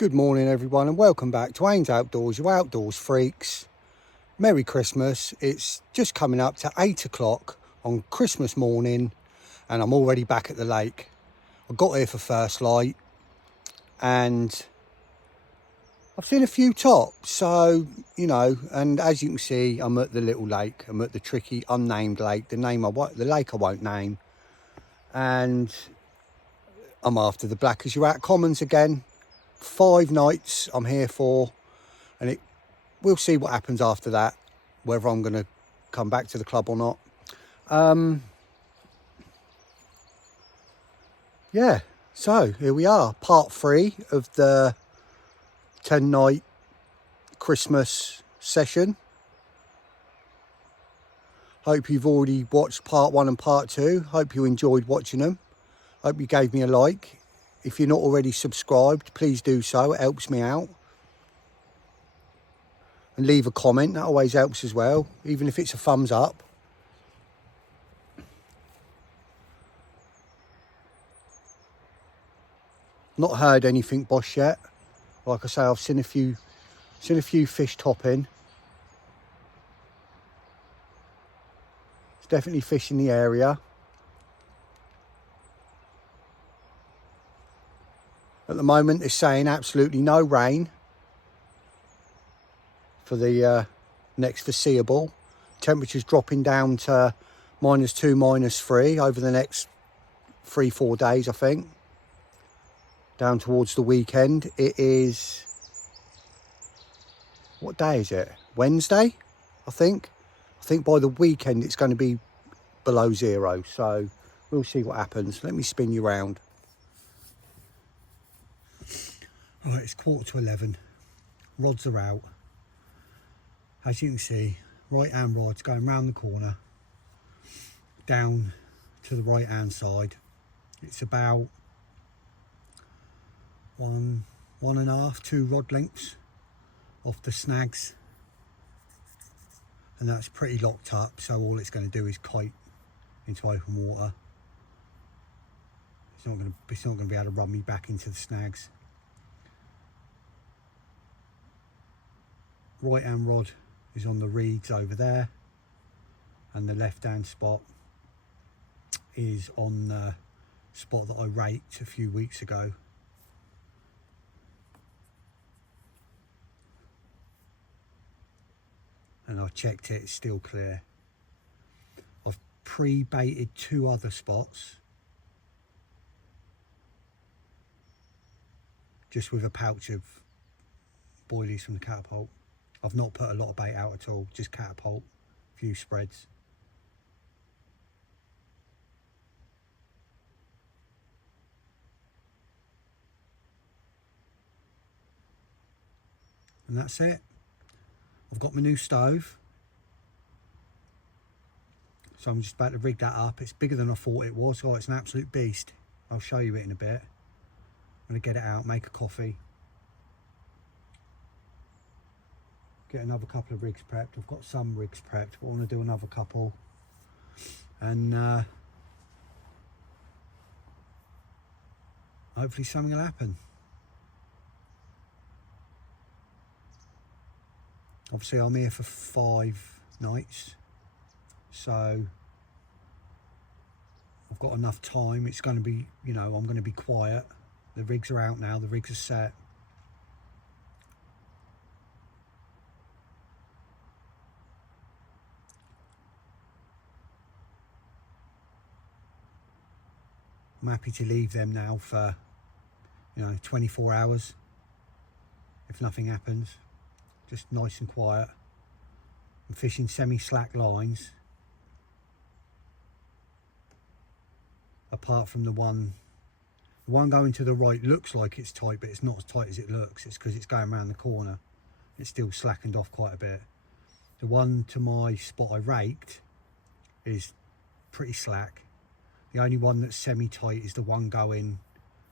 Good morning everyone and welcome back to Ains Outdoors, your outdoors freaks. Merry Christmas. It's just coming up to 8 o'clock on Christmas morning and I'm already back at the lake. I got here for first light and I've seen a few tops, so you know, and as you can see I'm at the little lake. I'm at the tricky unnamed lake, the lake I won't name, and I'm after the black as you're at commons again. 5 nights I'm here for, and we'll see what happens after that, whether I'm going to come back to the club or not. Yeah, so here we are, part 3 of the 10-night Christmas session. Hope you've already watched part 1 and part 2. Hope you enjoyed watching them. Hope you gave me a like. If you're not already subscribed, please do so. It helps me out. And leave a comment. That always helps as well, even if it's a thumbs up. Not heard anything Bosch yet. Like I say, I've seen a few fish topping. There's definitely fish in the area. At the moment, it's saying absolutely no rain for the next foreseeable. Temperatures dropping down to -2, -3 over the next 3-4 days, I think. Down towards the weekend. It is, what day is it? Wednesday, I think. I think by the weekend it's going to be below 0. So we'll see what happens. Let me spin you round. All right, it's 11:15. Rods are out. As you can see, right hand rod's going round the corner, down to the right hand side. It's about 1.5, 2 rod lengths off the snags, and that's pretty locked up, so all it's going to do is kite into open water. It's not going to be able to run me back into the snags. Right hand rod is on the reeds over there, and the left hand spot is on the spot that I raked a few weeks ago. And I've checked it, it's still clear. I've pre-baited 2 other spots just with a pouch of boilies from the catapult. I've not put a lot of bait out at all, just catapult, a few spreads. And that's it. I've got my new stove, so I'm just about to rig that up. It's bigger than I thought it was. Oh, it's an absolute beast. I'll show you it in a bit. I'm going to get it out, make a coffee, get another couple of rigs prepped. I've got some rigs prepped, but I want to do another couple, and hopefully something will happen. Obviously I'm here for 5 nights, so I've got enough time. It's going to be, you know, I'm going to be quiet. The rigs are out now, the rigs are set. I'm happy to leave them now for, you know, 24 hours if nothing happens. Just nice and quiet. I'm fishing semi-slack lines, apart from the one going to the right looks like it's tight, but it's not as tight as it looks. It's because it's going around the corner. It's still slackened off quite a bit. The one to my spot I raked is pretty slack. The only one that's semi-tight is the one going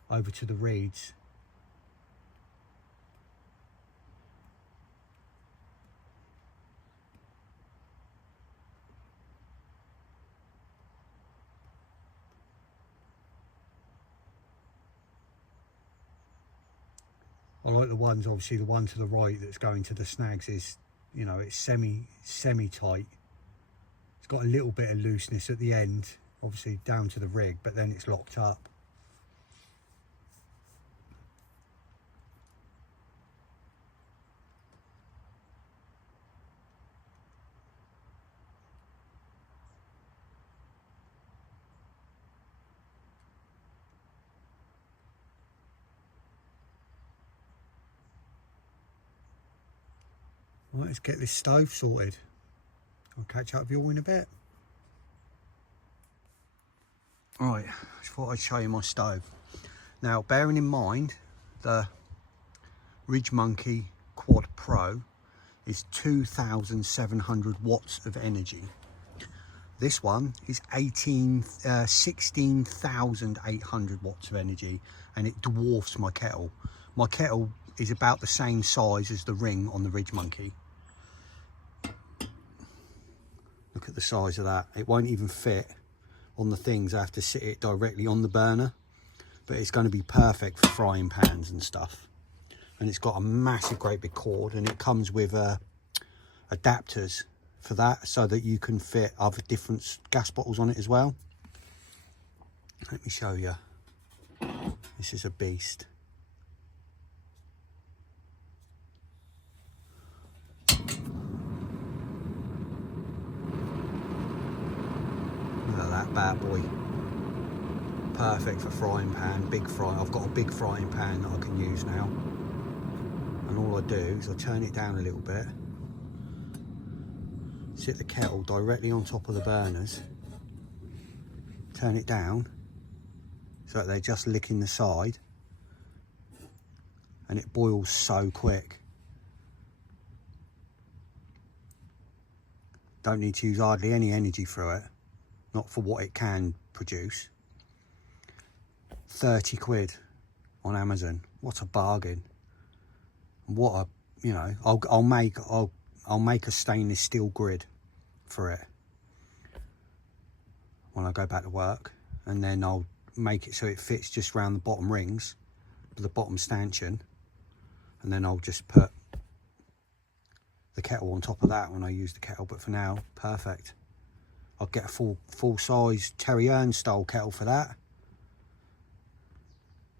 over to the reeds. I like the ones, obviously the one to the right that's going to the snags is, you know, it's semi tight. It's got a little bit of looseness at the end, obviously down to the rig, but then it's locked up. Right, let's get this stove sorted. I'll catch up with you all in a bit. Right, just thought I'd show you my stove. Now, bearing in mind the Ridge Monkey Quad Pro is 2,700 watts of energy. This one is 16,800 watts of energy, and it dwarfs my kettle. My kettle is about the same size as the ring on the Ridge Monkey. Look at the size of that. It won't even fit on the things. I have to sit it directly on the burner, but it's going to be perfect for frying pans and stuff. And it's got a massive, great big cord, and it comes with adapters for that, so that you can fit other different gas bottles on it as well. Let me show you. This is a beast. Look at that bad boy. Perfect for frying pan, big fry. I've got a big frying pan that I can use now. And all I do is I turn it down a little bit, sit the kettle directly on top of the burners, turn it down so that they're just licking the side, and it boils so quick. Don't need to use hardly any energy through it, not for what it can produce. 30 quid on Amazon. What a bargain. What a, you know, I'll make a stainless steel grid for it when I go back to work, and then I'll make it so it fits just around the bottom rings, the bottom stanchion, and then I'll just put the kettle on top of that when I use the kettle. But for now, perfect. I'll get a full size Terry Earn style kettle for that.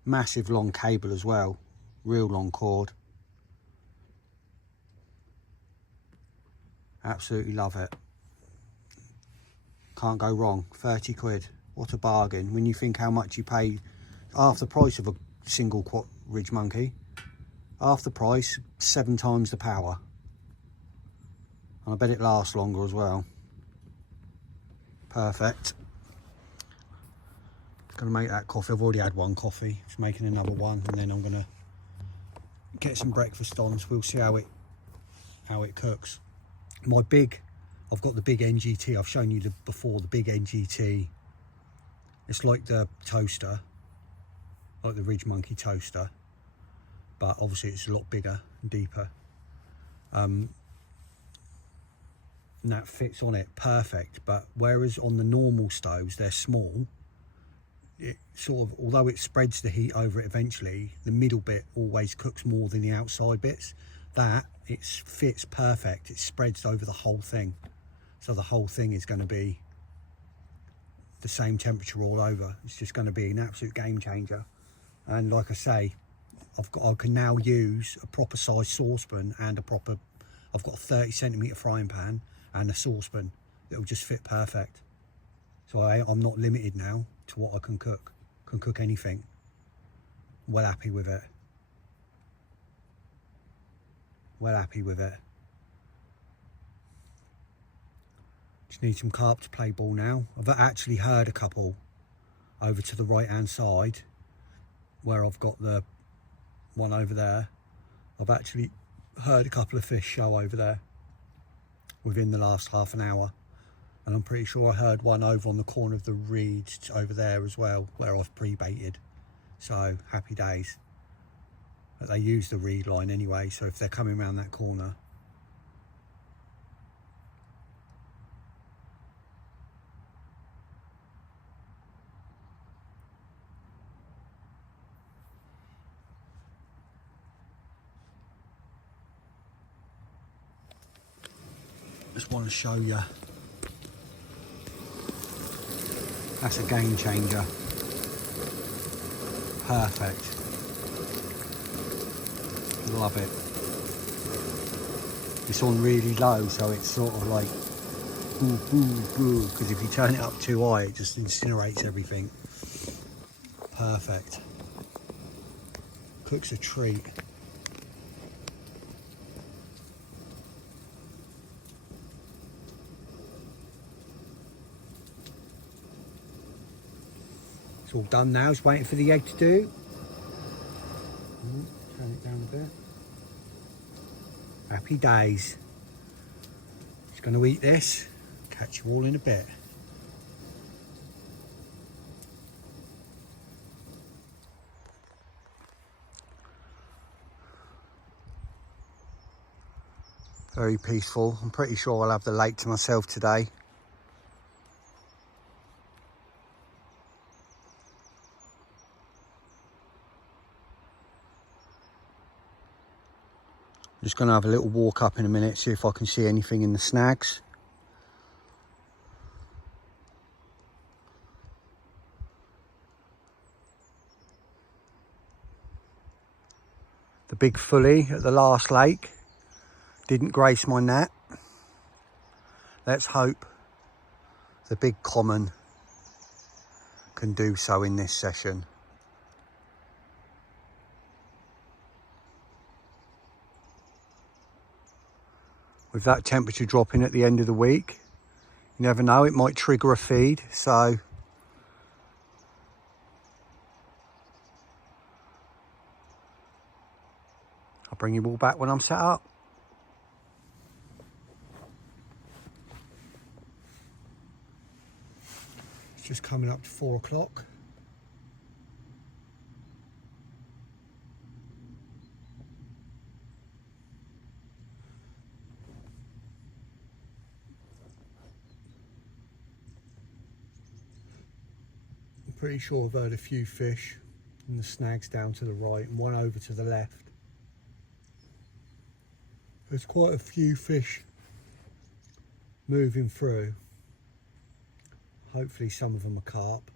Massive long cable as well, real long cord. Absolutely love it. Can't go wrong. 30 quid. What a bargain when you think how much you pay. Half the price of a single quad Ridge Monkey. Half the price, 7 times the power. And I bet it lasts longer as well. Perfect. Gonna make that coffee. I've already had one coffee. Just making another one, and then I'm gonna get some breakfast on. So we'll see how it cooks. I've got the big NGT. I've shown you before, the big NGT. It's like the toaster, like the Ridge Monkey toaster, but obviously it's a lot bigger and deeper. And that fits on it perfect. But whereas on the normal stoves, they're small, it sort of, although it spreads the heat over it eventually, the middle bit always cooks more than the outside bits. That, it fits perfect. It spreads over the whole thing. So the whole thing is going to be the same temperature all over. It's just going to be an absolute game changer. And like I say, I can now use a proper size saucepan and I've got a 30cm frying pan and a saucepan. It'll just fit perfect. So I'm not limited now to what I can cook. Can cook anything. Well happy with it. Well happy with it. Just need some carp to play ball now. I've actually heard a couple over to the right hand side where I've got the one over there. I've actually heard a couple of fish show over there within the last half an hour, and I'm pretty sure I heard one over on the corner of the reeds over there as well, where I've pre-baited. So happy days. But they use the reed line anyway, so if they're coming around that corner, Just want to show you. That's a game changer. Perfect. Love it. It's on really low, so it's sort of like boo, boo, boo. Because if you turn it up too high, it just incinerates everything. Perfect. Cooks a treat. It's all done now. It's waiting for the egg to do. Turn it down a bit. Happy days. Just going to eat this. Catch you all in a bit. Very peaceful. I'm pretty sure I'll have the lake to myself today. Just going to have a little walk up in a minute, see if I can see anything in the snags. The big fully at the last lake didn't grace my net. Let's hope the big common can do so in this session. With that temperature dropping at the end of the week, you never know, it might trigger a feed, so I'll bring you all back when I'm set up. It's just coming up to 4 o'clock. I'm pretty sure I've heard a few fish and the snags down to the right and one over to the left. There's quite a few fish moving through. Hopefully some of them are carp.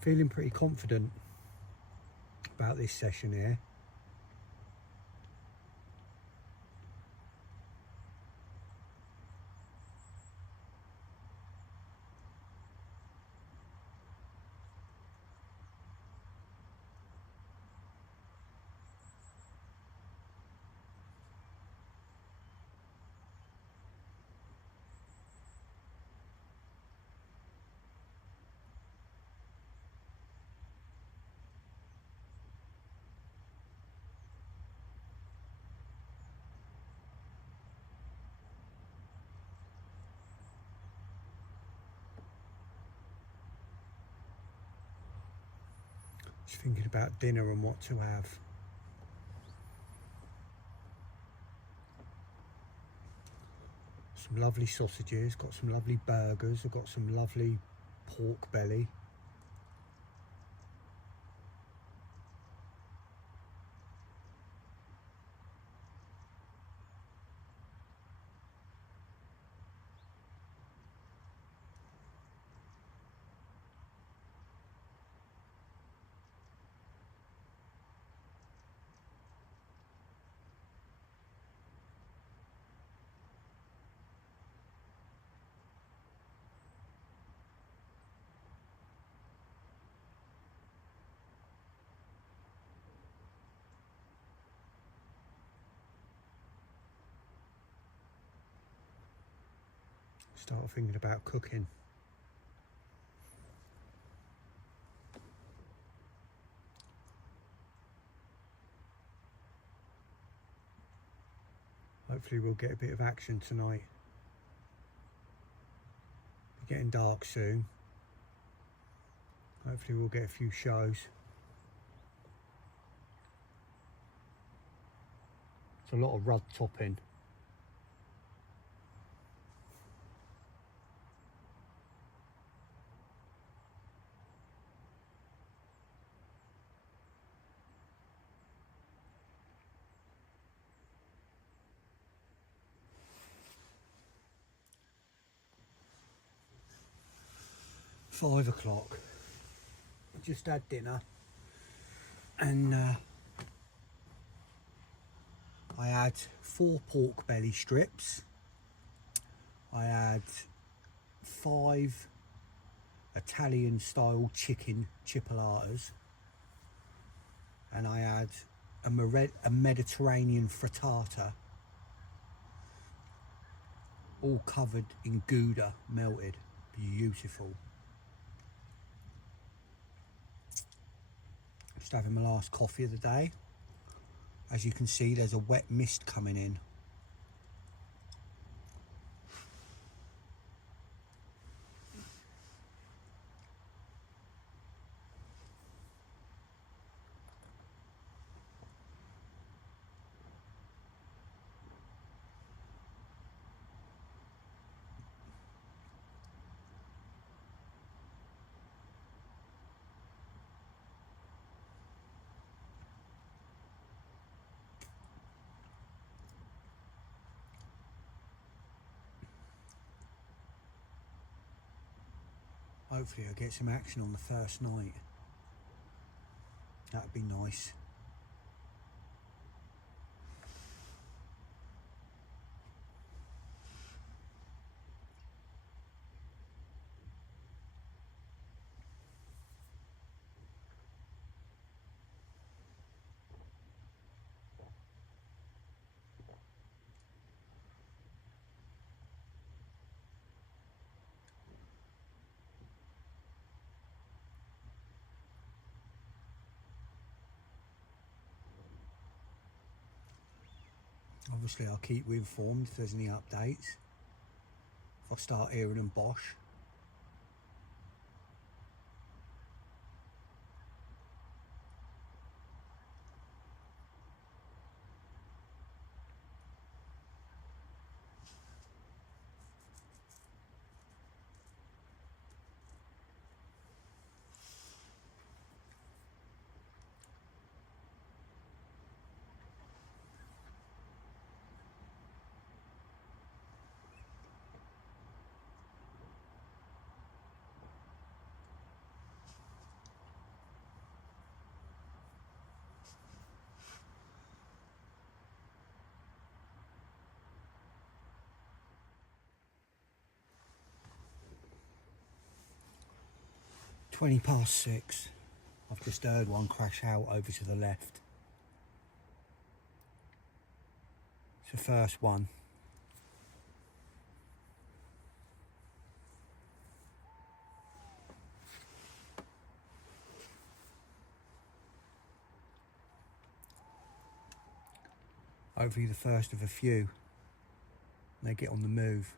Feeling pretty confident about this session here. Just thinking about dinner and what to have. Some lovely sausages, got some lovely burgers, I've got some lovely pork belly. Start thinking about cooking. Hopefully we'll get a bit of action tonight. Getting dark soon. Hopefully we'll get a few shows. It's a lot of rud topping. Five o'clock. Just had dinner, and I had 4 pork belly strips. I had 5 Italian style chicken chipolatas, and I had a Mediterranean frittata, all covered in Gouda, melted. Beautiful. Just having my last coffee of the day. As you can see, there's a wet mist coming in. Hopefully I'll get some action on the first night. That'd be nice. Obviously I'll keep you informed if there's any updates. If I start hearing them bosh. (6). I've just heard one crash out over to the left. It's the first one. Hopefully the first of a few. They get on the move.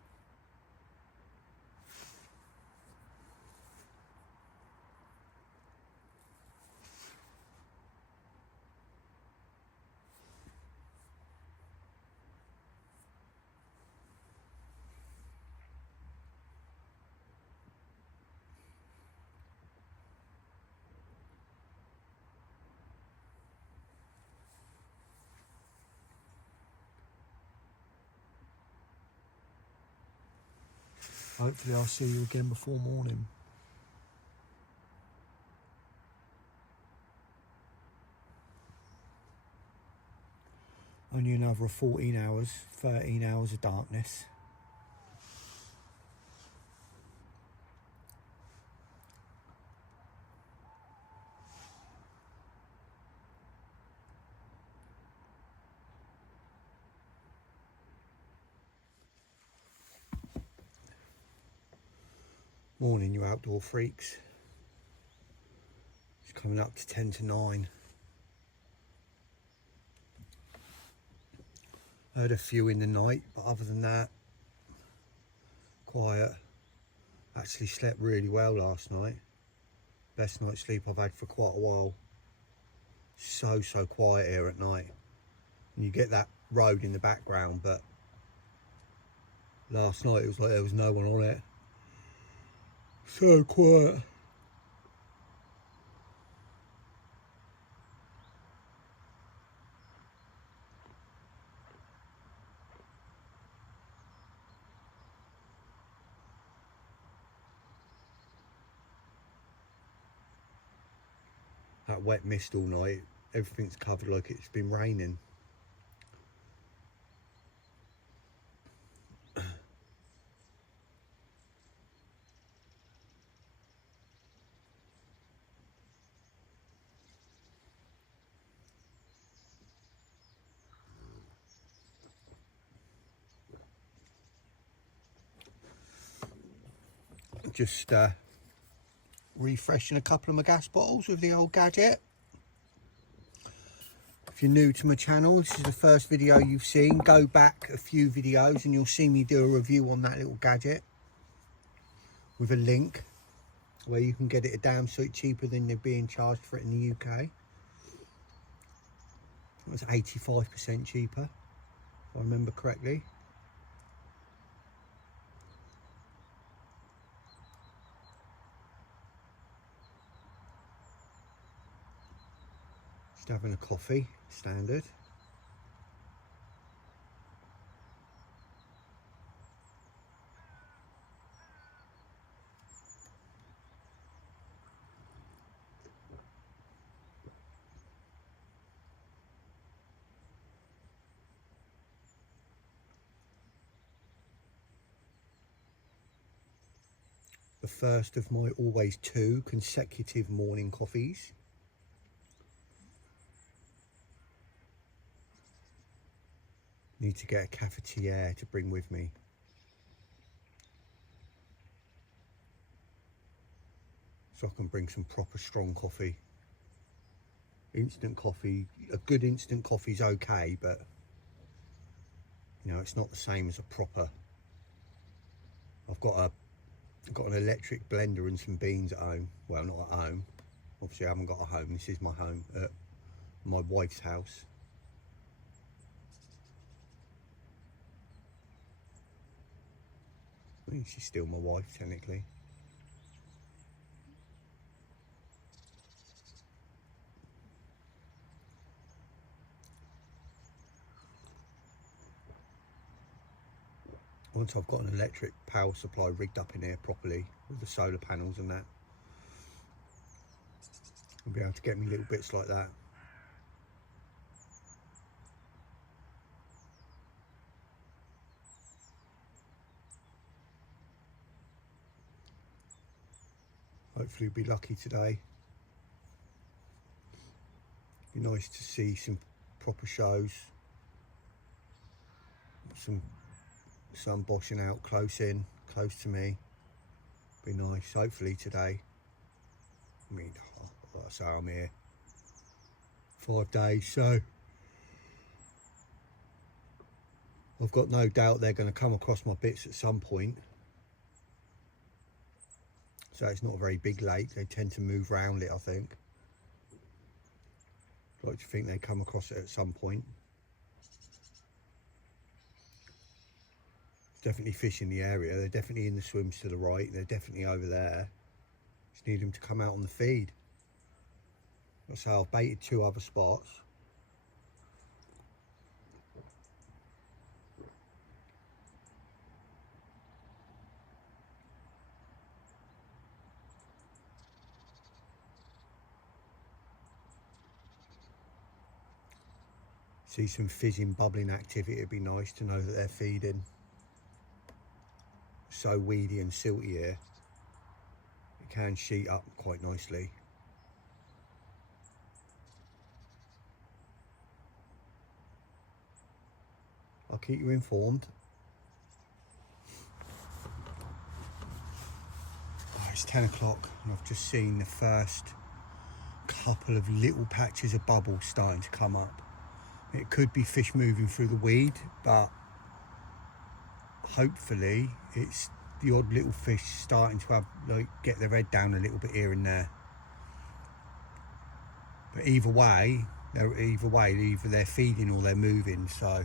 Hopefully I'll see you again before morning. Only another 13 hours of darkness. Morning, you outdoor freaks. It's coming up to 10 to 9. Heard a few in the night, but other than that, quiet. Actually slept really well last night. Best night's sleep I've had for quite a while. So quiet here at night. And you get that road in the background, but last night it was like there was no one on it. So quiet. That wet mist all night, everything's covered like it's been raining. Just refreshing a couple of my gas bottles with the old gadget. If you're new to my channel, this is the first video you've seen, go back a few videos and you'll see me do a review on that little gadget with a link where you can get it a damn sight cheaper than they're being charged for it in the UK. It was 85% cheaper, if I remember correctly. Just having a coffee, standard. The first of my always 2 consecutive morning coffees. Need to get a cafetiere to bring with me. So I can bring some proper strong coffee. Instant coffee, a good instant coffee's okay, but you know, it's not the same as a proper. I've got an electric blender and some beans at home. Well, not at home. Obviously I haven't got a home. This is my home at my wife's house. I mean, she's still my wife technically. Once I've got an electric power supply rigged up in here properly with the solar panels and that, I'll be able to get me little bits like that. Hopefully we'll be lucky today. Be nice to see some proper shows. Some sun boshing out close to me. Be nice, hopefully today. I mean, like I say, I'm here 5 days, so I've got no doubt they're going to come across my bits at some point. So it's not a very big lake, they tend to move around it, I think. I'd like to think they come across it at some point. Definitely fish in the area, they're definitely in the swims to the right, they're definitely over there. Just need them to come out on the feed. So I've baited 2 other spots. See some fizzing, bubbling activity, it'd be nice to know that they're feeding. So weedy and silty here, it can sheet up quite nicely. I'll keep you informed. Oh, it's 10 o'clock and I've just seen the first couple of little patches of bubbles starting to come up. It could be fish moving through the weed, but hopefully it's the odd little fish starting to have, like, get their head down a little bit here and there. But either way either they're feeding or they're moving, so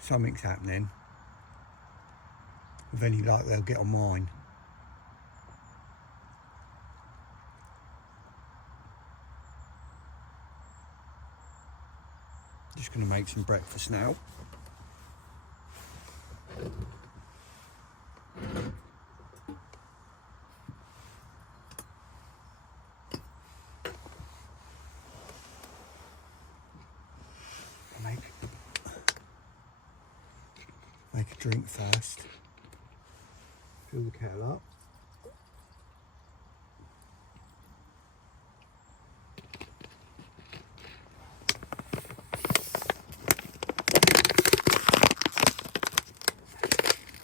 something's happening. With any luck, they'll get on mine. Just going to make some breakfast now. Make a drink first. Fill the kettle up.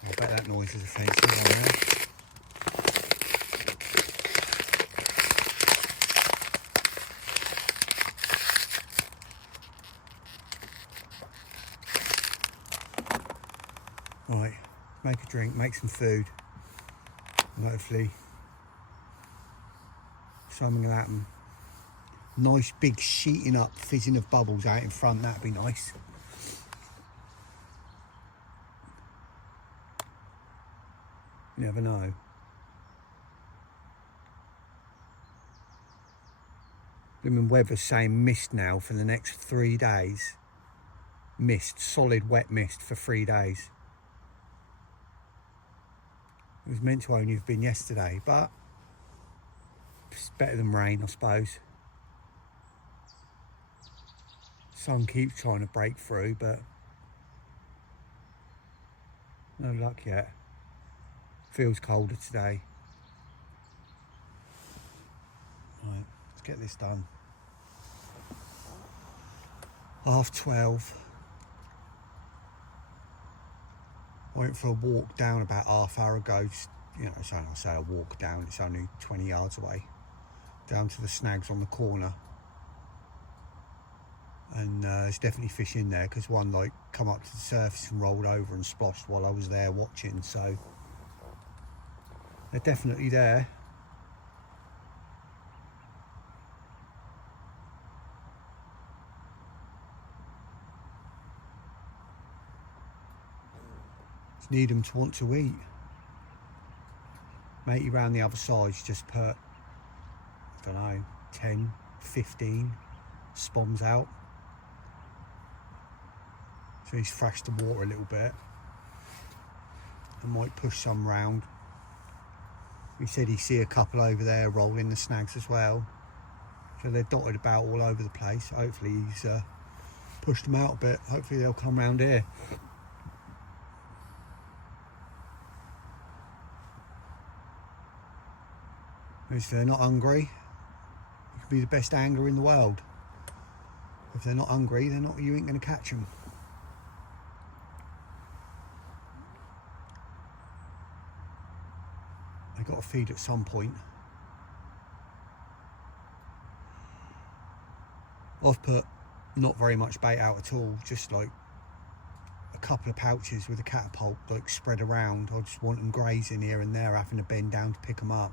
I bet that noise is a fancy one there. Right, make a drink, make some food, and hopefully something will happen. Nice big sheeting up, fizzing of bubbles out in front, that'd be nice. You never know. Blooming weather's saying mist now for the next 3 days. Mist, solid wet mist for 3 days. It was meant to only have been yesterday, but it's better than rain, I suppose. Sun keeps trying to break through, but no luck yet. Feels colder today. Right, let's get this done. 12:30. I went for a walk down about half hour ago. Just, you know, so I say a walk down, it's only 20 yards away. Down to the snags on the corner. And there's definitely fish in there, because one like come up to the surface and rolled over and splashed while I was there watching, so they're definitely there. Just need them to want to eat. Matey round the other side's just put, I don't know, 10, 15 spoms out. So he's thrashed the water a little bit. I might push some round. He said he see a couple over there rolling the snags as well. So they're dotted about all over the place. Hopefully he's pushed them out a bit. Hopefully they'll come round here. If they're not hungry, you could be the best angler in the world. If they're not hungry, you ain't going to catch them. They got to feed at some point. I've put not very much bait out at all, just like a couple of pouches with a catapult like spread around. I just want them grazing here and there, having to bend down to pick them up.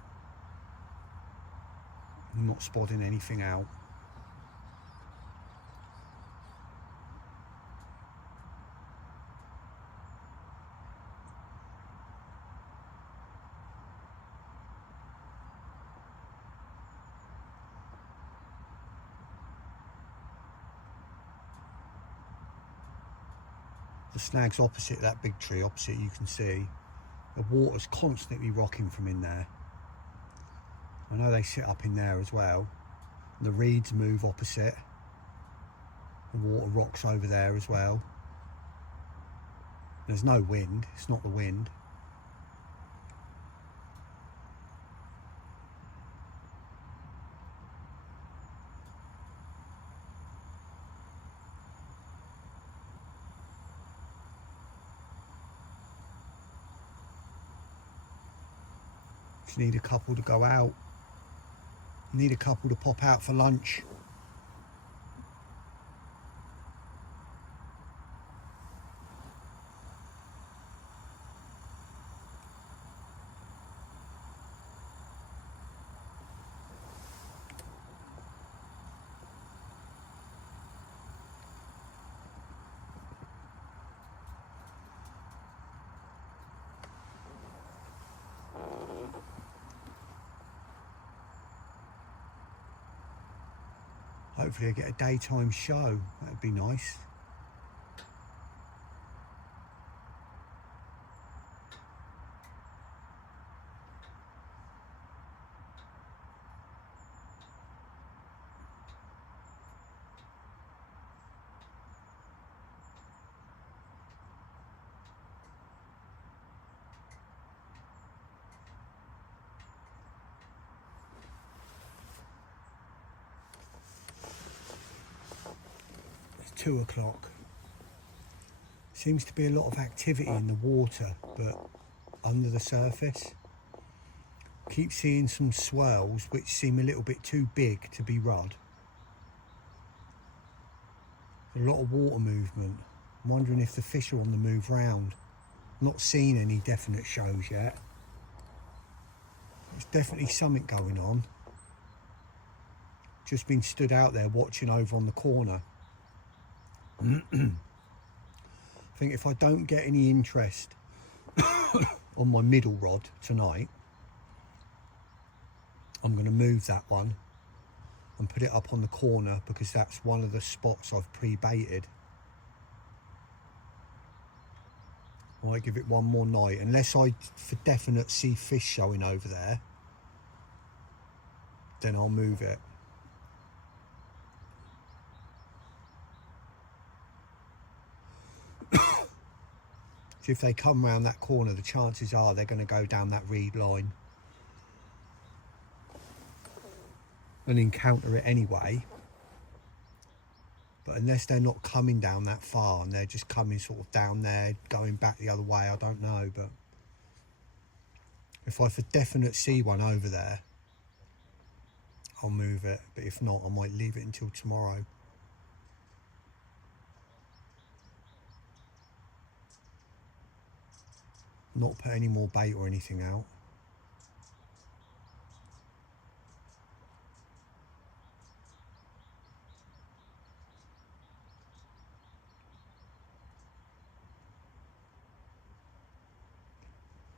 I'm not spotting anything out. The snags opposite that big tree, opposite you can see, the water's constantly rocking from in there. I know they sit up in there as well. The reeds move opposite. The water rocks over there as well. There's no wind, it's not the wind. Just need a couple to go out. Need a couple to pop out for lunch. Hopefully I get a daytime show, that'd be nice. It's 2 o'clock. Seems to be a lot of activity in the water, but under the surface. Keep seeing some swells which seem a little bit too big to be rudd. A lot of water movement. I'm wondering if the fish are on the move round. Not seen any definite shows yet. There's definitely something going on. Just been stood out there watching over on the corner. I think if I don't get any interest on my middle rod tonight, I'm going to move that one and put it up on the corner, because that's one of the spots I've pre-baited. I might give it one more night, unless I for definite see fish showing over there, then I'll move it. So if they come round that corner, the chances are they're going to go down that reed line and encounter it anyway. But unless they're not coming down that far and they're just coming sort of down there, going back the other way, I don't know. But if I for definite see one over there, I'll move it. But if not, I might leave it until tomorrow. Not put any more bait or anything out.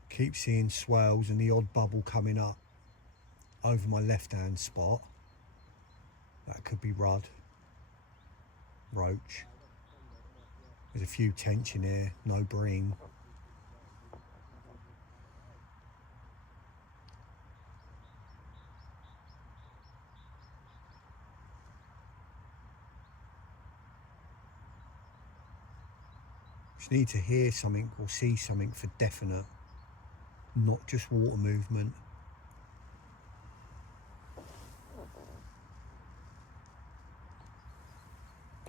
Keep seeing swells and the odd bubble coming up over my left hand spot. That could be rudd, roach. There's a few tension here, no bream. Just need to hear something or see something for definite, not just water movement.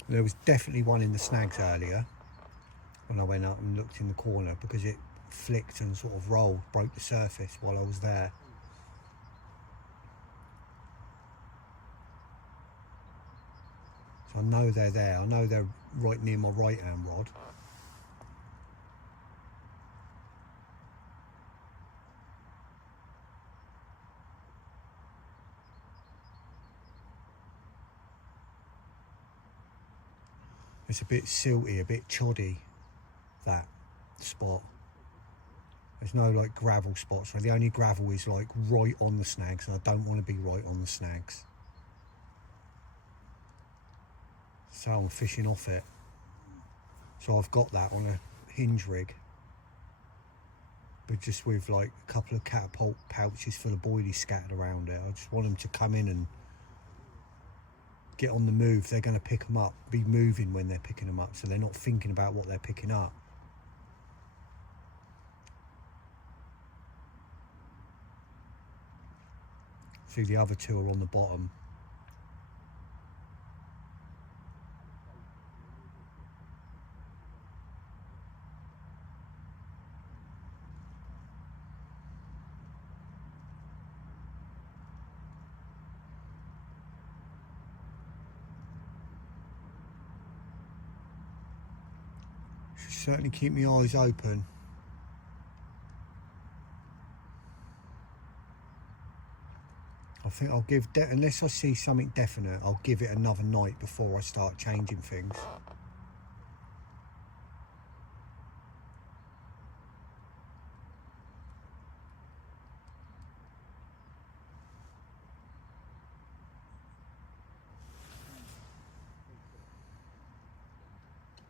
There was definitely one in the snags earlier when I went up and looked in the corner, because it flicked and sort of rolled, broke the surface while I was there. So I know they're there. I know they're right near my right hand rod. It's a bit silty, a bit choddy, that spot. There's no like gravel spots. The only gravel is like right on the snags, and I don't want to be right on the snags. So I'm fishing off it. So I've got that on a hinge rig, but just with like a couple of catapult pouches full of boilies scattered around it. I just want them to come in and get on the move. They're going to pick them up, be moving when they're picking them up, so they're not thinking about what they're picking up. See, the other two are on the bottom. Should certainly keep my eyes open. I think I'll give, unless I see something definite, I'll give it another night before I start changing things.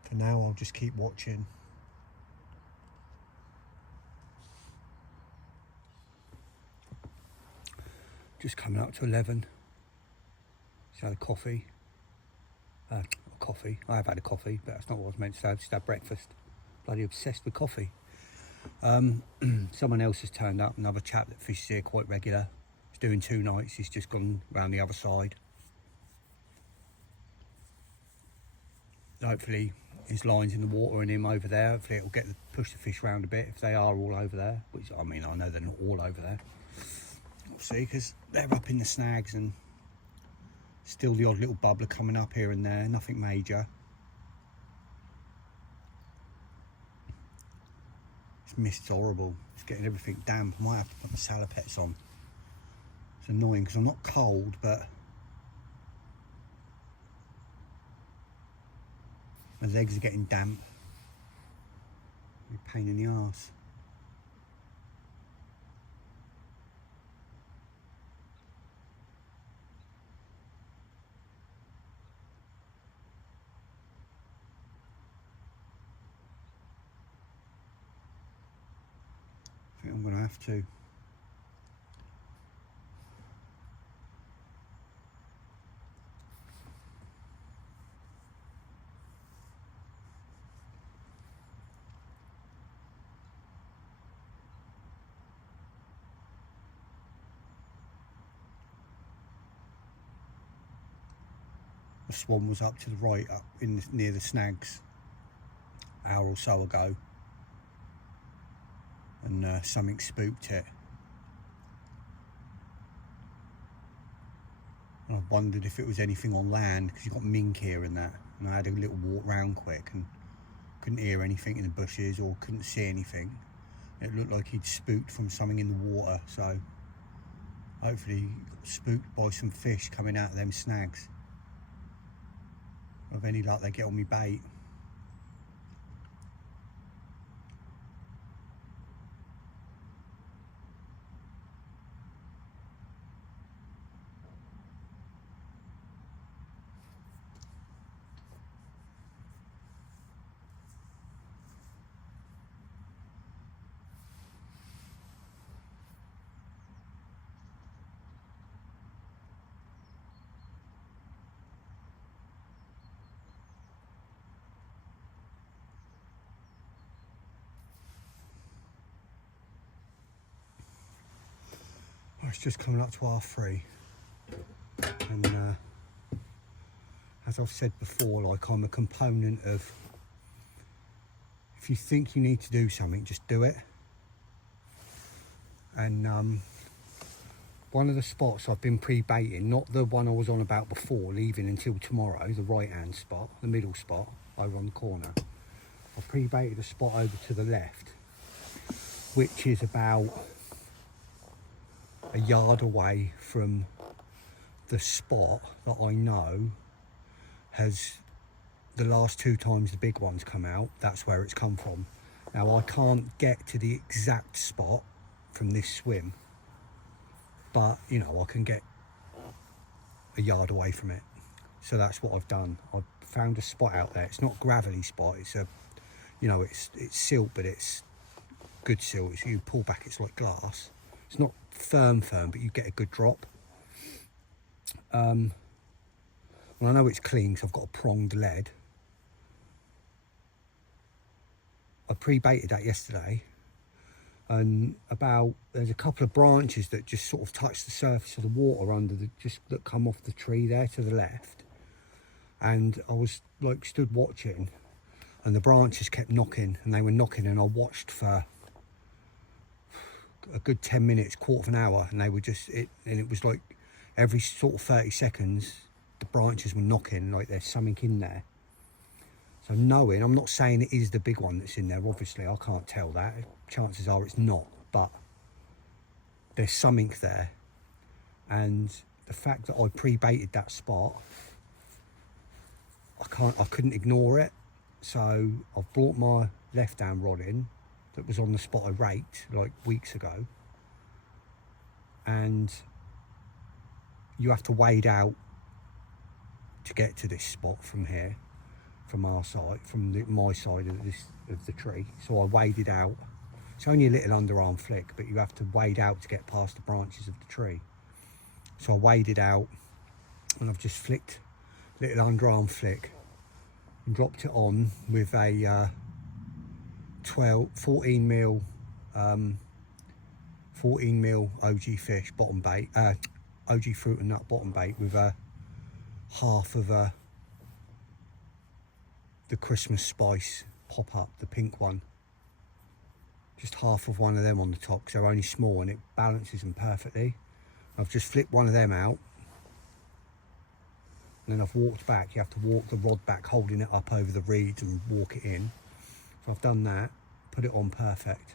For now, I'll just keep watching. Just coming up to 11. Just had a coffee. Coffee. I have had a coffee, but that's not what I was meant to say. I've just had breakfast. Bloody obsessed with coffee. Someone else has turned up, another chap that fishes here quite regular. He's doing 2 nights. He's just gone round the other side. Hopefully his line's in the water and him over there. Hopefully it'll push the fish around a bit if they are all over there. Which, I mean, I know they're not all over there. We'll see, because they're up in the snags and still the odd little bubbler coming up here and there. Nothing major. This mist's horrible. It's getting everything damp. I might have to put my salopettes on. It's annoying because I'm not cold, but my legs are getting damp. A pain in the arse. I think I'm going to have to. The swan was up to the right, up in near the snags, an hour or so ago, and something spooked it. And I wondered if it was anything on land, because you've got mink here and that. And I had a little walk round quick and couldn't hear anything in the bushes or couldn't see anything. It looked like he'd spooked from something in the water, so hopefully he got spooked by some fish coming out of them snags. With any luck, they get on me bait. It's just coming up to 3:30, and as I've said before, like, I'm a component of, if you think you need to do something, just do it. And one of the spots I've been pre-baiting, not the one I was on about before, leaving until tomorrow, the right hand spot, the middle spot over on the corner, I pre-baited a spot over to the left, which is about a yard away from the spot that I know has, the last 2 times the big ones come out, that's where it's come from. Now, I can't get to the exact spot from this swim, but you know, I can get a yard away from it. So that's what I've done. I've found a spot out there. It's not a gravelly spot, it's a, you know, it's silt, but it's good silt. It's, you pull back, it's like glass. It's not firm, but you get a good drop. Well, I know it's clean because I've got a pronged lead. I pre-baited that yesterday, and there's a couple of branches that just sort of touch the surface of the water that come off the tree there to the left. And I was like stood watching, and the branches kept knocking, and they were knocking, and I watched for a good 10 minutes, quarter of an hour, and they were just, and it was like every sort of 30 seconds the branches were knocking, like there's something in there. So knowing, I'm not saying it is the big one that's in there, obviously I can't tell that, chances are it's not, but there's something there. And the fact that I pre-baited that spot, I couldn't ignore it. So I've brought my left hand rod in that was on the spot I raked like weeks ago, and you have to wade out to get to this spot from here. from our side, from my side of the tree. So I waded out. It's only a little underarm flick, but you have to wade out to get past the branches of the tree. So I waded out and I've just flicked a little underarm flick and dropped it on with a 14 mil OG fish bottom bait, OG fruit and nut bottom bait with a half of the Christmas spice pop up, the pink one. Just half of one of them on the top because they're only small and it balances them perfectly. I've just flipped one of them out and then I've walked back. You have to walk the rod back holding it up over the reeds and walk it in. So I've done that, put it on perfect.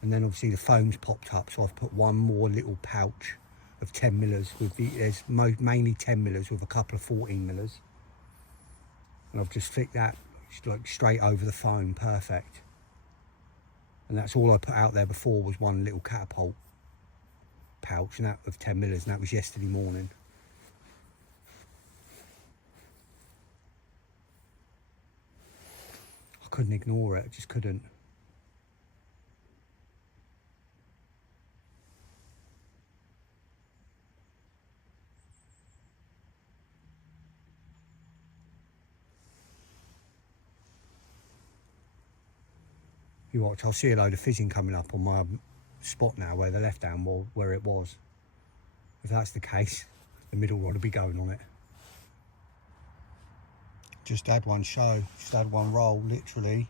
And then obviously the foam's popped up, so I've put one more little pouch of 10 millers with there's mainly 10 millers with a couple of 14 millers. And I've just flicked that like straight over the foam, perfect. And that's all I put out there before was one little catapult pouch and that of 10 millers, and that was yesterday morning. I couldn't ignore it, I just couldn't. You watch, I'll see a load of fizzing coming up on my spot now where the left hand wall, where it was. If that's the case, the middle rod will be going on it. Just had one show, just had one roll, literally,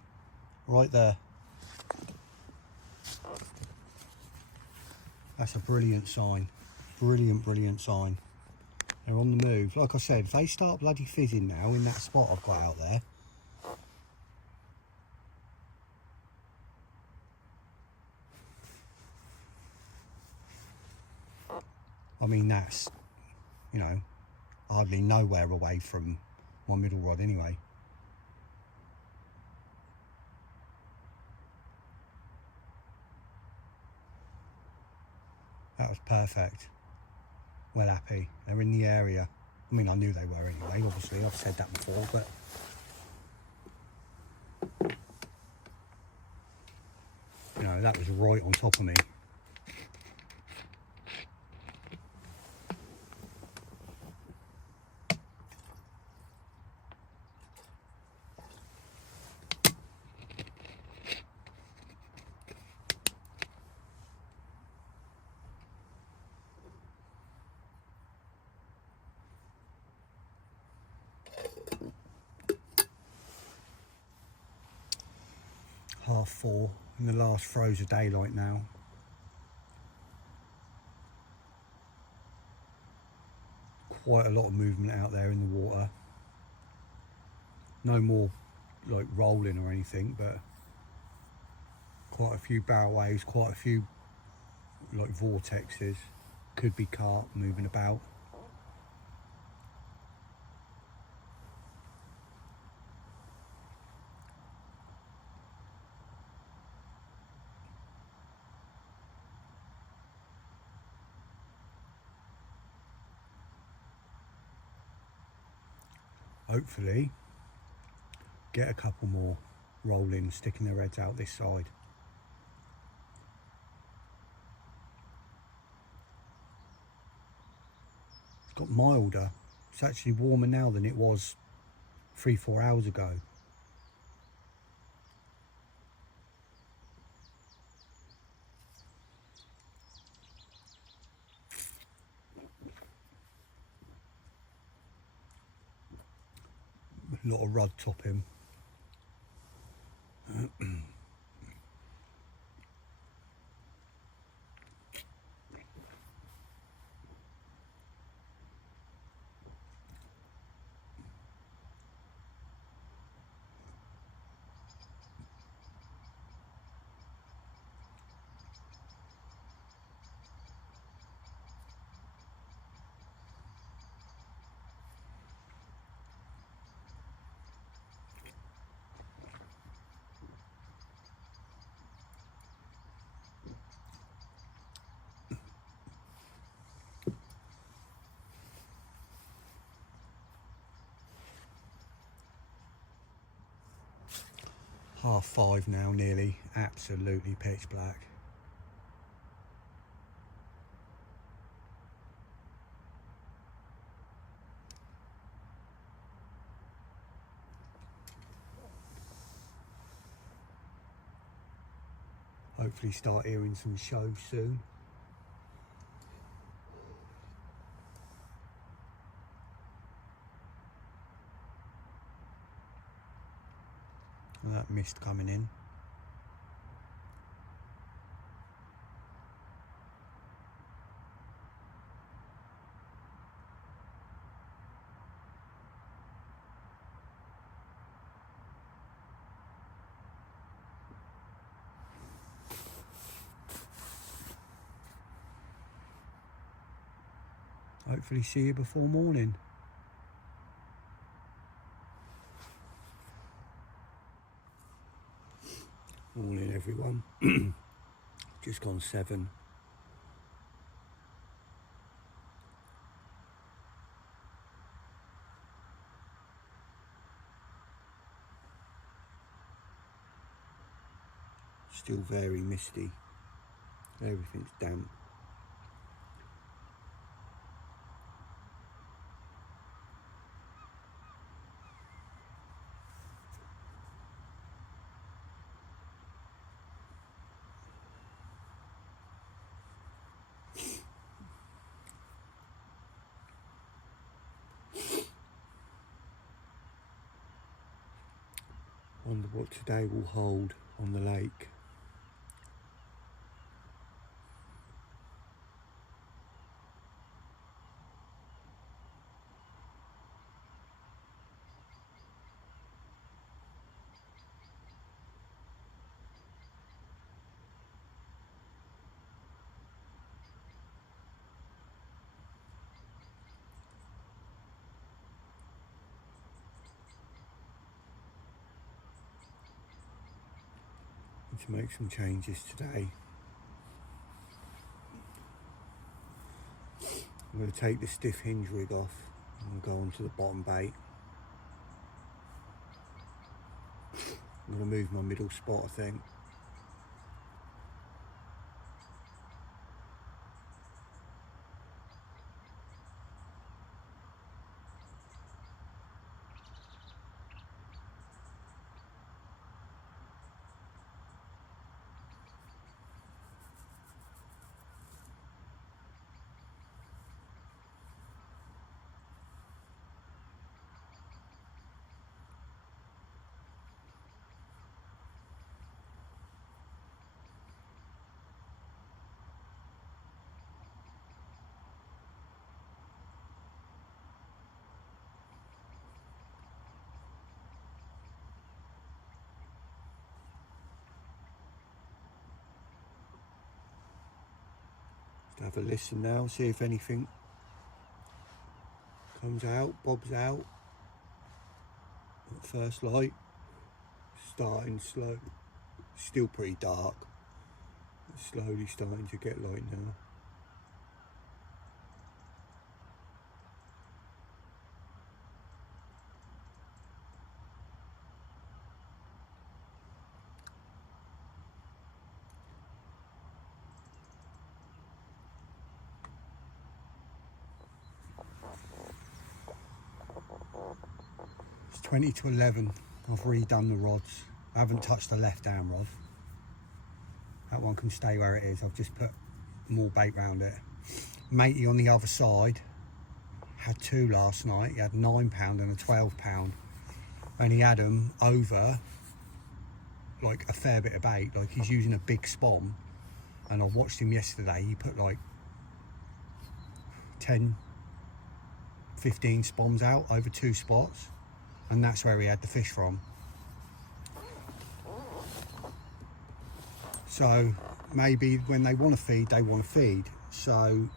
right there. That's a brilliant sign. Brilliant, brilliant sign. They're on the move. Like I said, if they start bloody fizzing now in that spot I've got out there, I mean, that's, you know, hardly nowhere away from my middle rod anyway. That was perfect. Well happy. They're in the area. I mean, I knew they were anyway, obviously. I've said that before, but you know, that was right on top of me. Half 4 in the last throes of daylight now. Quite a lot of movement out there in the water. No more like rolling or anything, but quite a few barrel waves, quite a few like vortexes. Could be carp moving about. Hopefully get a couple more rolling, sticking their heads out this side. It's got milder. It's actually warmer now than it was 3-4 hours ago. A lot of rod topping. 5:30 now nearly, absolutely pitch black. Hopefully start hearing some shows soon. And that mist coming in. Hopefully see you before morning. Morning everyone. Just gone 7. Still very misty. Everything's damp. Wonder what today will hold on the lake. Need to make some changes today. I'm going to take the stiff hinge rig off and go onto the bottom bait. I'm going to move my middle spot, I think. Have a listen now, see if anything comes out, bobs out. At first light, starting slow, still pretty dark, slowly starting to get light now. It's 20 to 11. I've redone the rods. I haven't touched the left hand rod. That one can stay where it is. I've just put more bait round it. Matey on the other side had 2 last night. He had £9 and a £12, and he had them over like a fair bit of bait. Like he's using a big spawn, and I watched him yesterday. He put like 10, 15 spawns out over 2 spots, and that's where he had the fish from. So maybe when they want to feed, they want to feed. So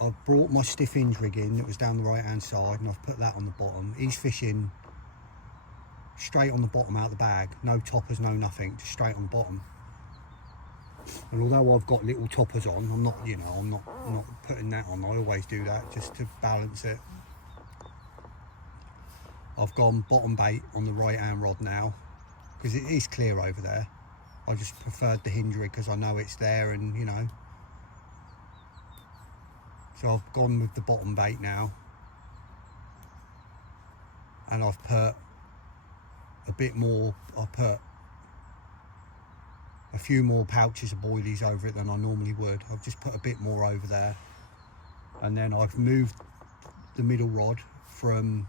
I've brought my stiff hinge rig in that was down the right hand side, and I've put that on the bottom. He's fishing straight on the bottom out of the bag, no toppers, no nothing, just straight on the bottom. And although I've got little toppers on, I'm not, you know, I'm not putting that on. I always do that just to balance it. I've gone bottom bait on the right hand rod now, because it is clear over there. I just preferred the hinge rig because I know it's there, and you know. So I've gone with the bottom bait now, and I've put a bit more, I put a few more pouches of boilies over it than I normally would. I've just put a bit more over there, and then I've moved the middle rod from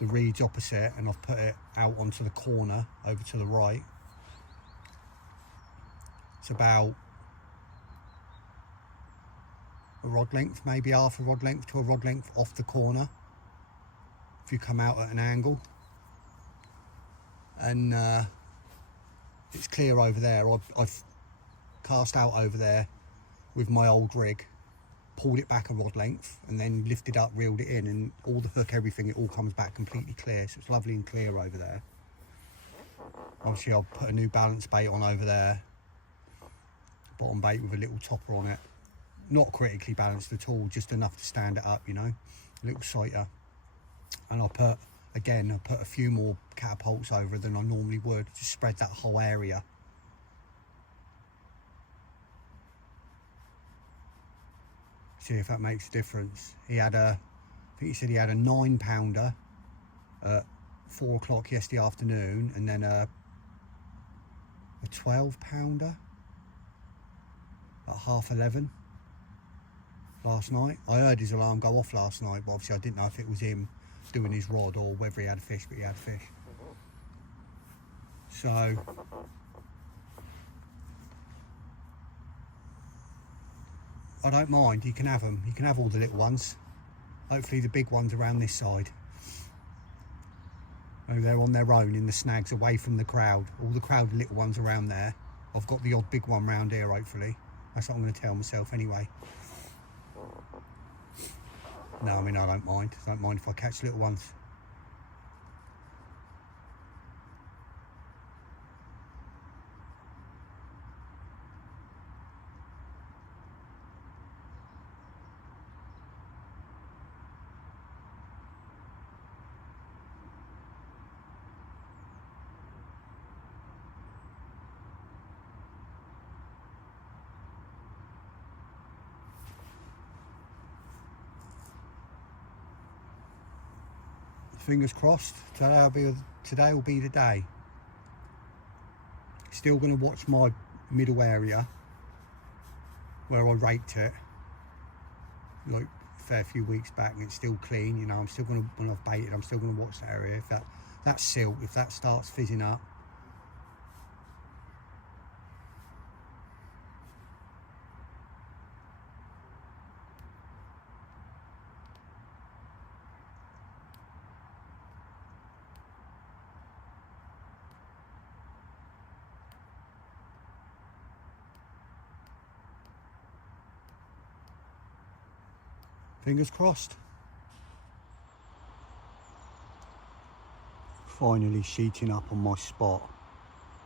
the reeds opposite, and I've put it out onto the corner over to the right. It's about a rod length, maybe half a rod length to a rod length off the corner if you come out at an angle, and it's clear over there. I've cast out over there with my old rig, pulled it back a rod length, and then lifted up, reeled it in, and all the hook, everything, it all comes back completely clear. So it's lovely and clear over there. Obviously I'll put a new balance bait on over there, bottom bait with a little topper on it, not critically balanced at all, just enough to stand it up, you know, a little sighter. And I put a few more catapults over than I normally would, just spread that whole area. See if that makes a difference. He had I think he said he had a 9-pounder at 4 o'clock yesterday afternoon, and then a 12-pounder at 11:30 last night. I heard his alarm go off last night, but obviously I didn't know if it was him doing his rod or whether he had a fish, but he had fish. So I don't mind, you can have them. You can have all the little ones. Hopefully the big ones around this side. Oh, they're on their own in the snags away from the crowd. All the crowd of little ones around there. I've got the odd big one round here, hopefully. That's what I'm going to tell myself anyway. No, I mean, I don't mind. I don't mind if I catch little ones. Fingers crossed, today will be the day. Still going to watch my middle area where I raked it like a fair few weeks back, and it's still clean, you know. I'm still going to, when I've baited, I'm still going to watch that area. If that silt, if that starts fizzing up, fingers crossed. Finally sheeting up on my spot,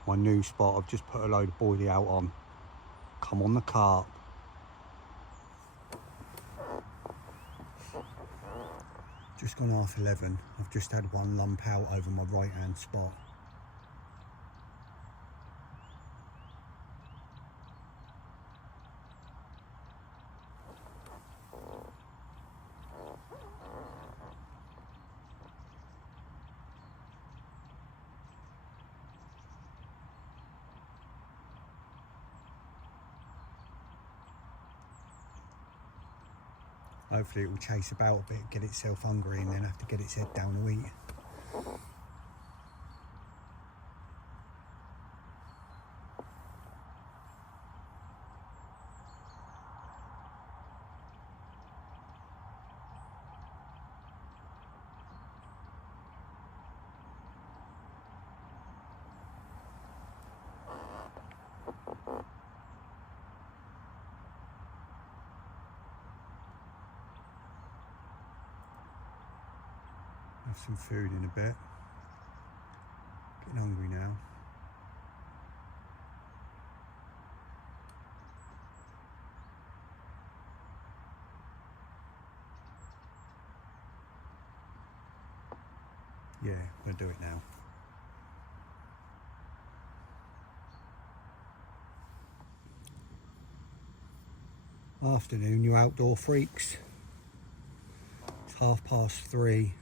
my new spot. I've just put a load of boilie out on. Come on the carp. Just gone 11:30. I've just had one lump out over my right hand spot. Hopefully it will chase about a bit, get itself hungry, and then have to get its head down to eat. Have some food in a bit. Getting hungry now. Yeah, we'll do it now. Afternoon, you outdoor freaks. It's 3:30.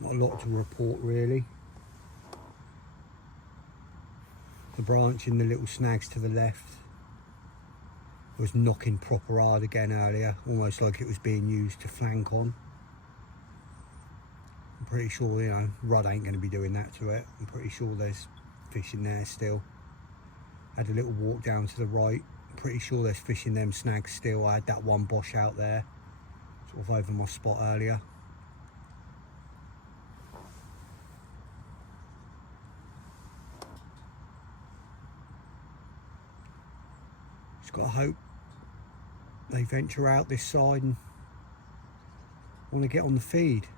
Not a lot to report really. The branch in the little snags to the left was knocking proper hard again earlier, almost like it was being used to flank on. I'm pretty sure, you know, Rudd ain't going to be doing that to it. I'm pretty sure there's fish in there still. Had a little walk down to the right. I'm pretty sure there's fish in them snags still. I had that one bosh out there, sort of over my spot earlier. Just got to hope they venture out this side and want to get on the feed.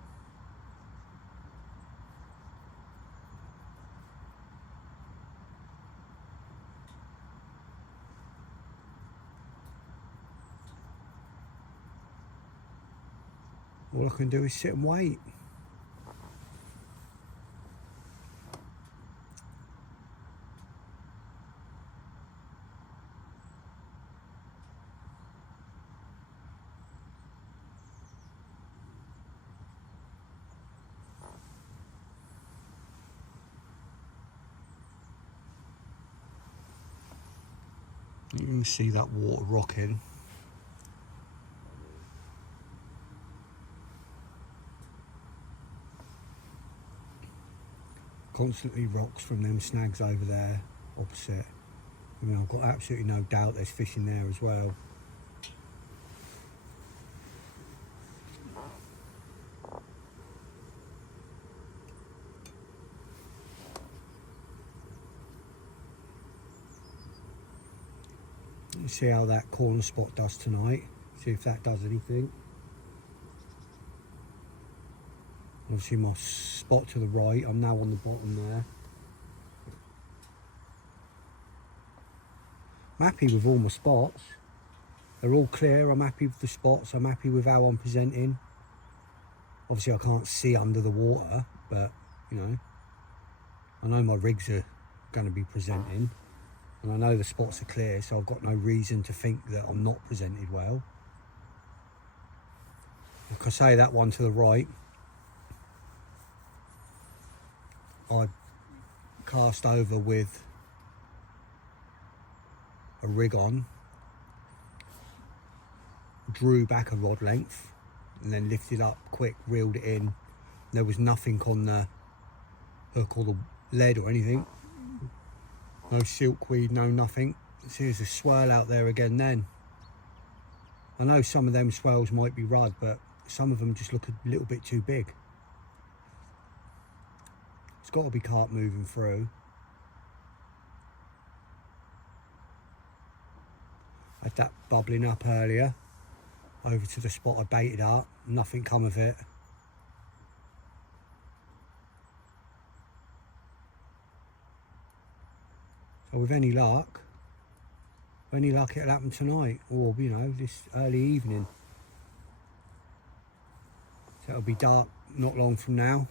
All I can do is sit and wait. You can see that water rocking. Constantly rocks from them snags over there opposite. I mean, I've got absolutely no doubt there's fish in there as well. Let's see how that corner spot does tonight. See if that does anything. Obviously my spot to the right, I'm now on the bottom there. I'm happy with all my spots. They're all clear, I'm happy with the spots, I'm happy with how I'm presenting. Obviously I can't see under the water, but you know, I know my rigs are going to be presenting. And I know the spots are clear, so I've got no reason to think that I'm not presented well. Like I say, that one to the right, I cast over with a rig on, drew back a rod length, and then lifted up quick, reeled it in. There was nothing on the hook or the lead or anything. No silkweed, no nothing. See, there's a swirl out there again then. I know some of them swirls might be rudd, but some of them just look a little bit too big. It's got to be carp moving through. I had that bubbling up earlier, over to the spot I baited up, nothing come of it. So with any luck it'll happen tonight, or you know, this early evening. So it'll be dark not long from now.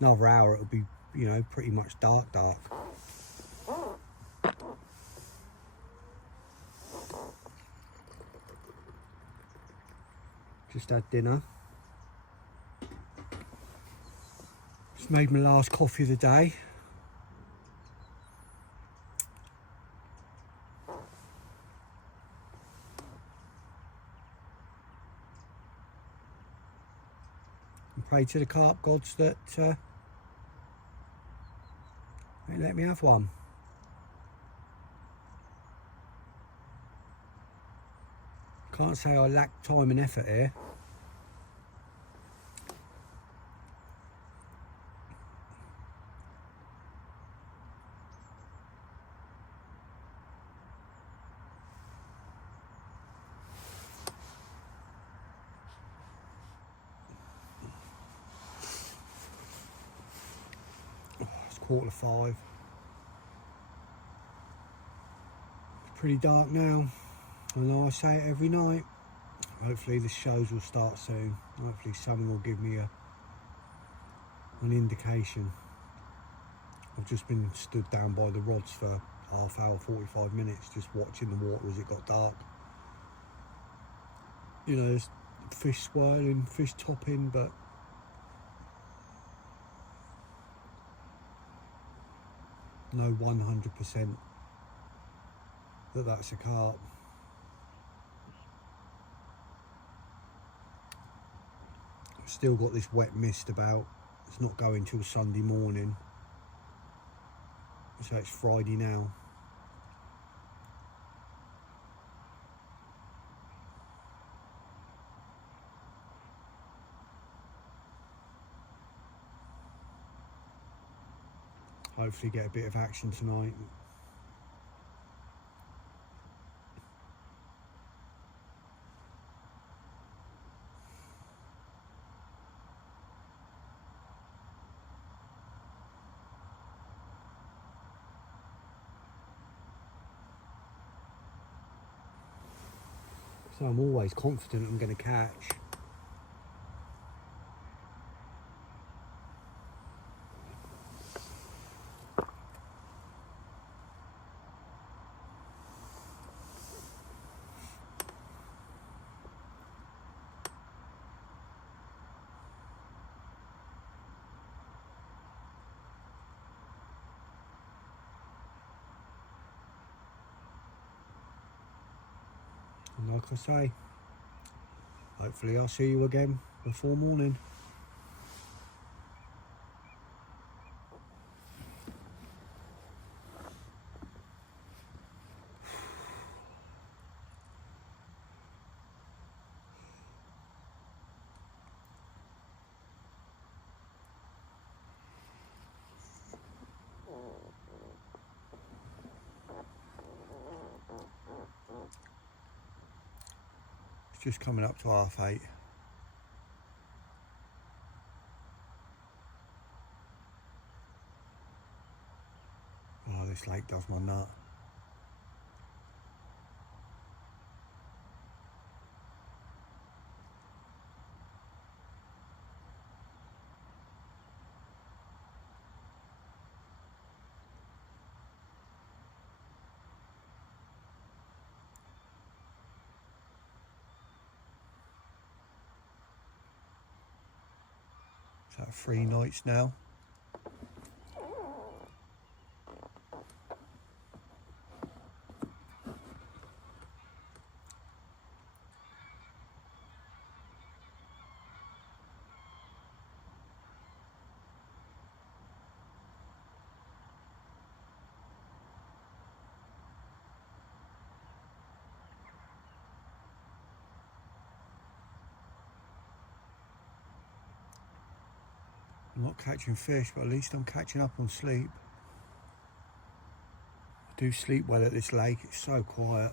Another hour it'll be, you know, pretty much dark. Just had dinner. Just made my last coffee of the day. And pray to the carp gods that they let me have one. Can't say I lack time and effort here. It's 4:45. It's pretty dark now. I know I say it every night. Hopefully the shows will start soon. Hopefully someone will give me a an indication. I've just been stood down by the rods for half hour, 45 minutes, just watching the water as it got dark. You know, there's fish swirling, fish topping, but no 100% that that's a carp. I've still got this wet mist about. It's not going till Sunday morning, so it's Friday now. Hopefully get a bit of action tonight. So I'm always confident I'm going to catch. And like I say, hopefully I'll see you again before morning. It's just coming up to 8:30. Oh, this lake does my nut. Is that 3 nights now? I'm not catching fish, but at least I'm catching up on sleep. I do sleep well at this lake, it's so quiet.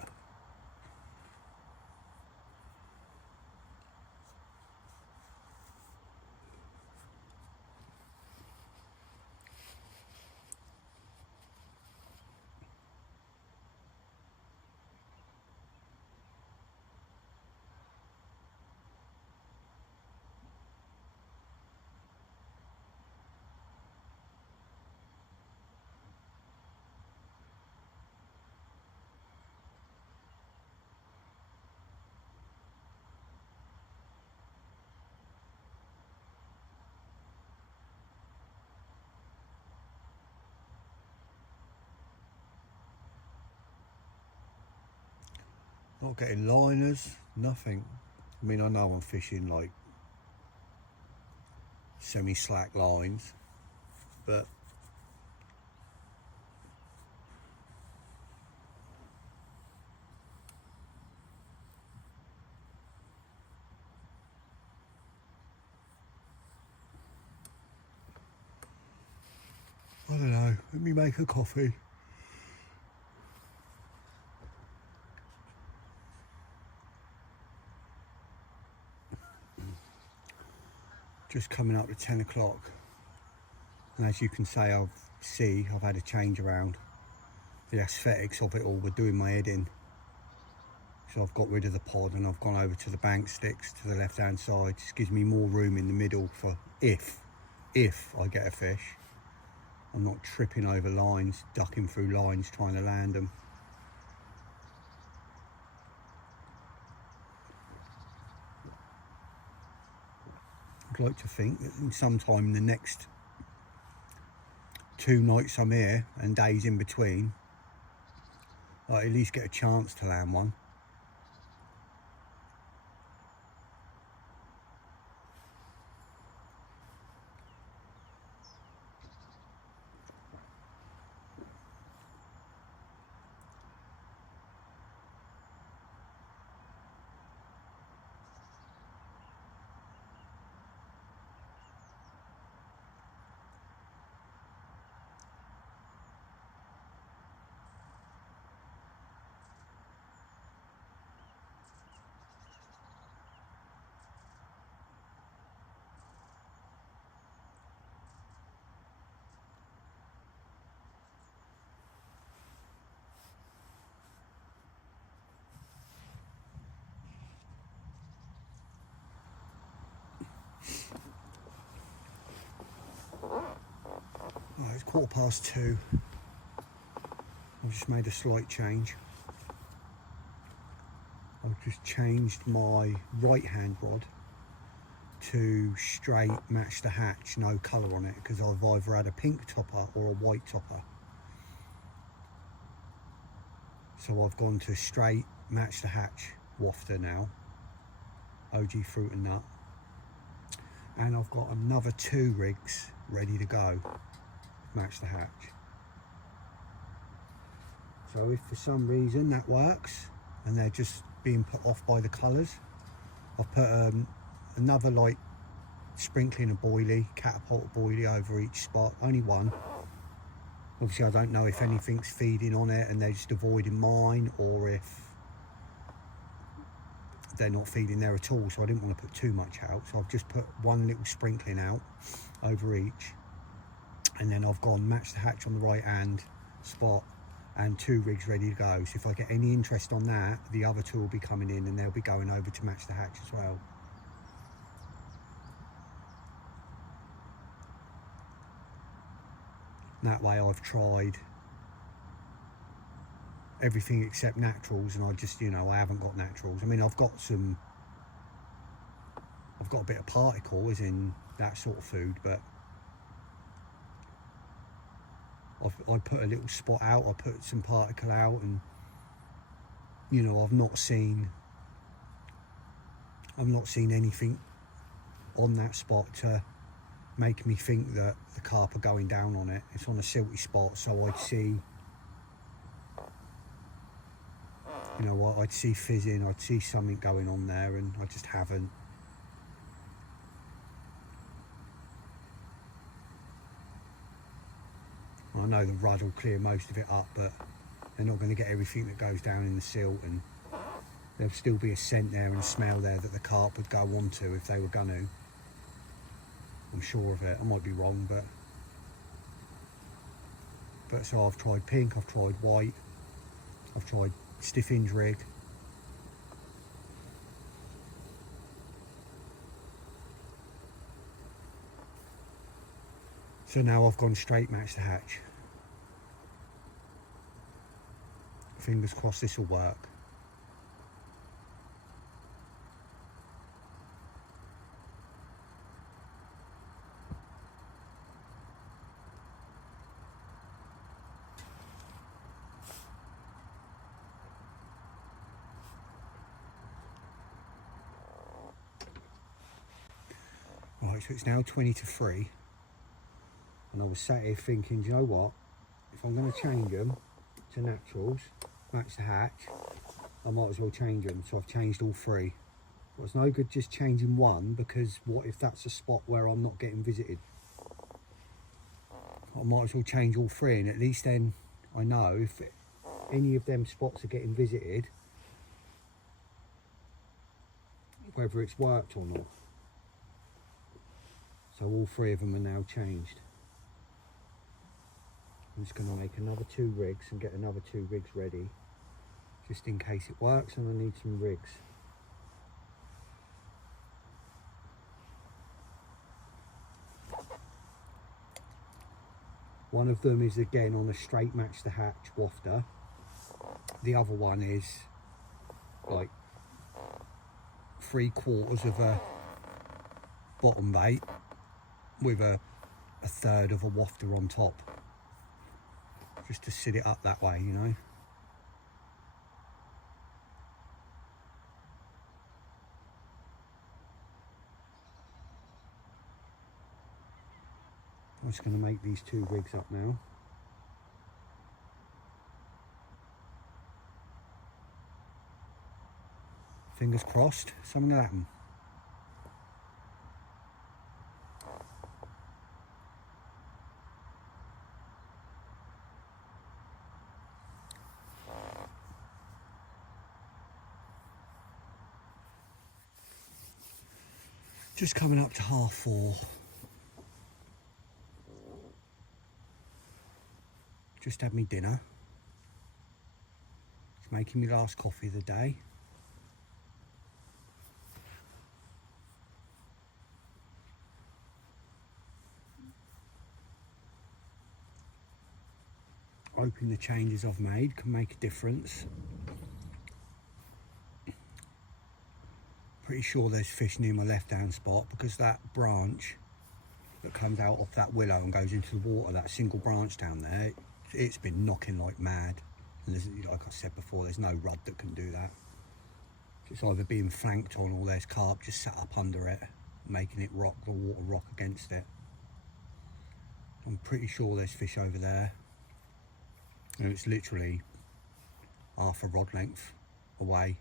Not getting liners, nothing. I mean, I know I'm fishing like semi-slack lines, but I don't know. Let me make a coffee. Just coming up to 10 o'clock, and as you can I've had a change around. The aesthetics of it all were doing my head in, so I've got rid of the pod and I've gone over to the bank sticks to the left hand side. Just gives me more room in the middle for if if I get a fish, I'm not tripping over lines, ducking through lines trying to land them. I'd like to think that sometime in the next 2 nights I'm here and days in between, I at least get a chance to land one. Right, it's 2:15. I've just made a slight change. I've just changed my right hand rod to straight match the hatch, no colour on it, because I've either had a pink topper or a white topper. So I've gone to straight match the hatch wafter now, OG fruit and nut, and I've got another 2 rigs ready to go, match the hatch. So if for some reason that works and they're just being put off by the colours, I've put another like sprinkling of boilie, catapult boilie over each spot, only one. Obviously I don't know if anything's feeding on it and they're just avoiding mine, or if they're not feeding there at all, so I didn't want to put too much out, so I've just put one little sprinkling out over each, and then I've gone match the hatch on the right hand spot and 2 rigs ready to go. So if I get any interest on that, the other 2 will be coming in and they'll be going over to match the hatch as well. That way I've tried everything except naturals, and I just, you know, I haven't got naturals. I mean, I've got a bit of particle, as in that sort of food, but I put a little spot out, I put some particle out, and you know, I've not seen anything on that spot to make me think that the carp are going down on it. It's on a silty spot, so I'd see, you know, I'd see fizzing, I'd see something going on there, and I just haven't. I know the rudd will clear most of it up, but they're not going to get everything that goes down in the silt, and there'll still be a scent there and a smell there that the carp would go onto if they were going to. I'm sure of it. I might be wrong, but so I've tried pink, I've tried white, I've tried stiff hinge rig. So now I've gone straight match the hatch. Fingers crossed this will work. Right, so it's now 20 to 3, and I was sat here thinking, do you know what, if I'm going to change them to naturals, match the hatch, I might as well change them. So I've changed all 3. Well, it's no good just changing one, because what if that's a spot where I'm not getting visited? I might as well change all 3, and at least then I know if any of them spots are getting visited, whether it's worked or not. So all 3 of them are now changed. I'm just going to make another 2 rigs and get another 2 rigs ready, just in case it works and I need some rigs. One of them is again on a straight match the hatch wafter. The other one is like 3/4 of a bottom bait with a third of a wafter on top, just to sit it up that way, you know. I'm just going to make these 2 rigs up now. Fingers crossed, something will happen. Just coming up to 4:30. Just had me dinner. It's making me last coffee of the day. Hoping the changes I've made can make a difference. Pretty sure there's fish near my left hand spot, because that branch that comes out off that willow and goes into the water, that single branch down there, it's been knocking like mad. And like I said before, there's no rod that can do that. It's either being flanked on or there's carp just sat up under it, making it rock, the water rock against it. I'm pretty sure there's fish over there. And it's literally half a rod length away.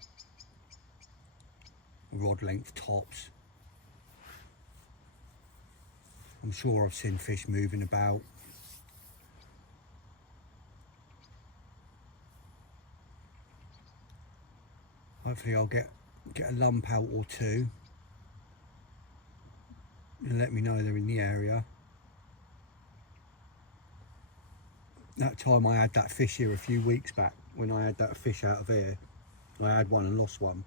Rod length tops. I'm sure I've seen fish moving about. Hopefully I'll get a lump out or two and let me know they're in the area. That time I had that fish here a few weeks back, when I had that fish out of here, I had one and lost one.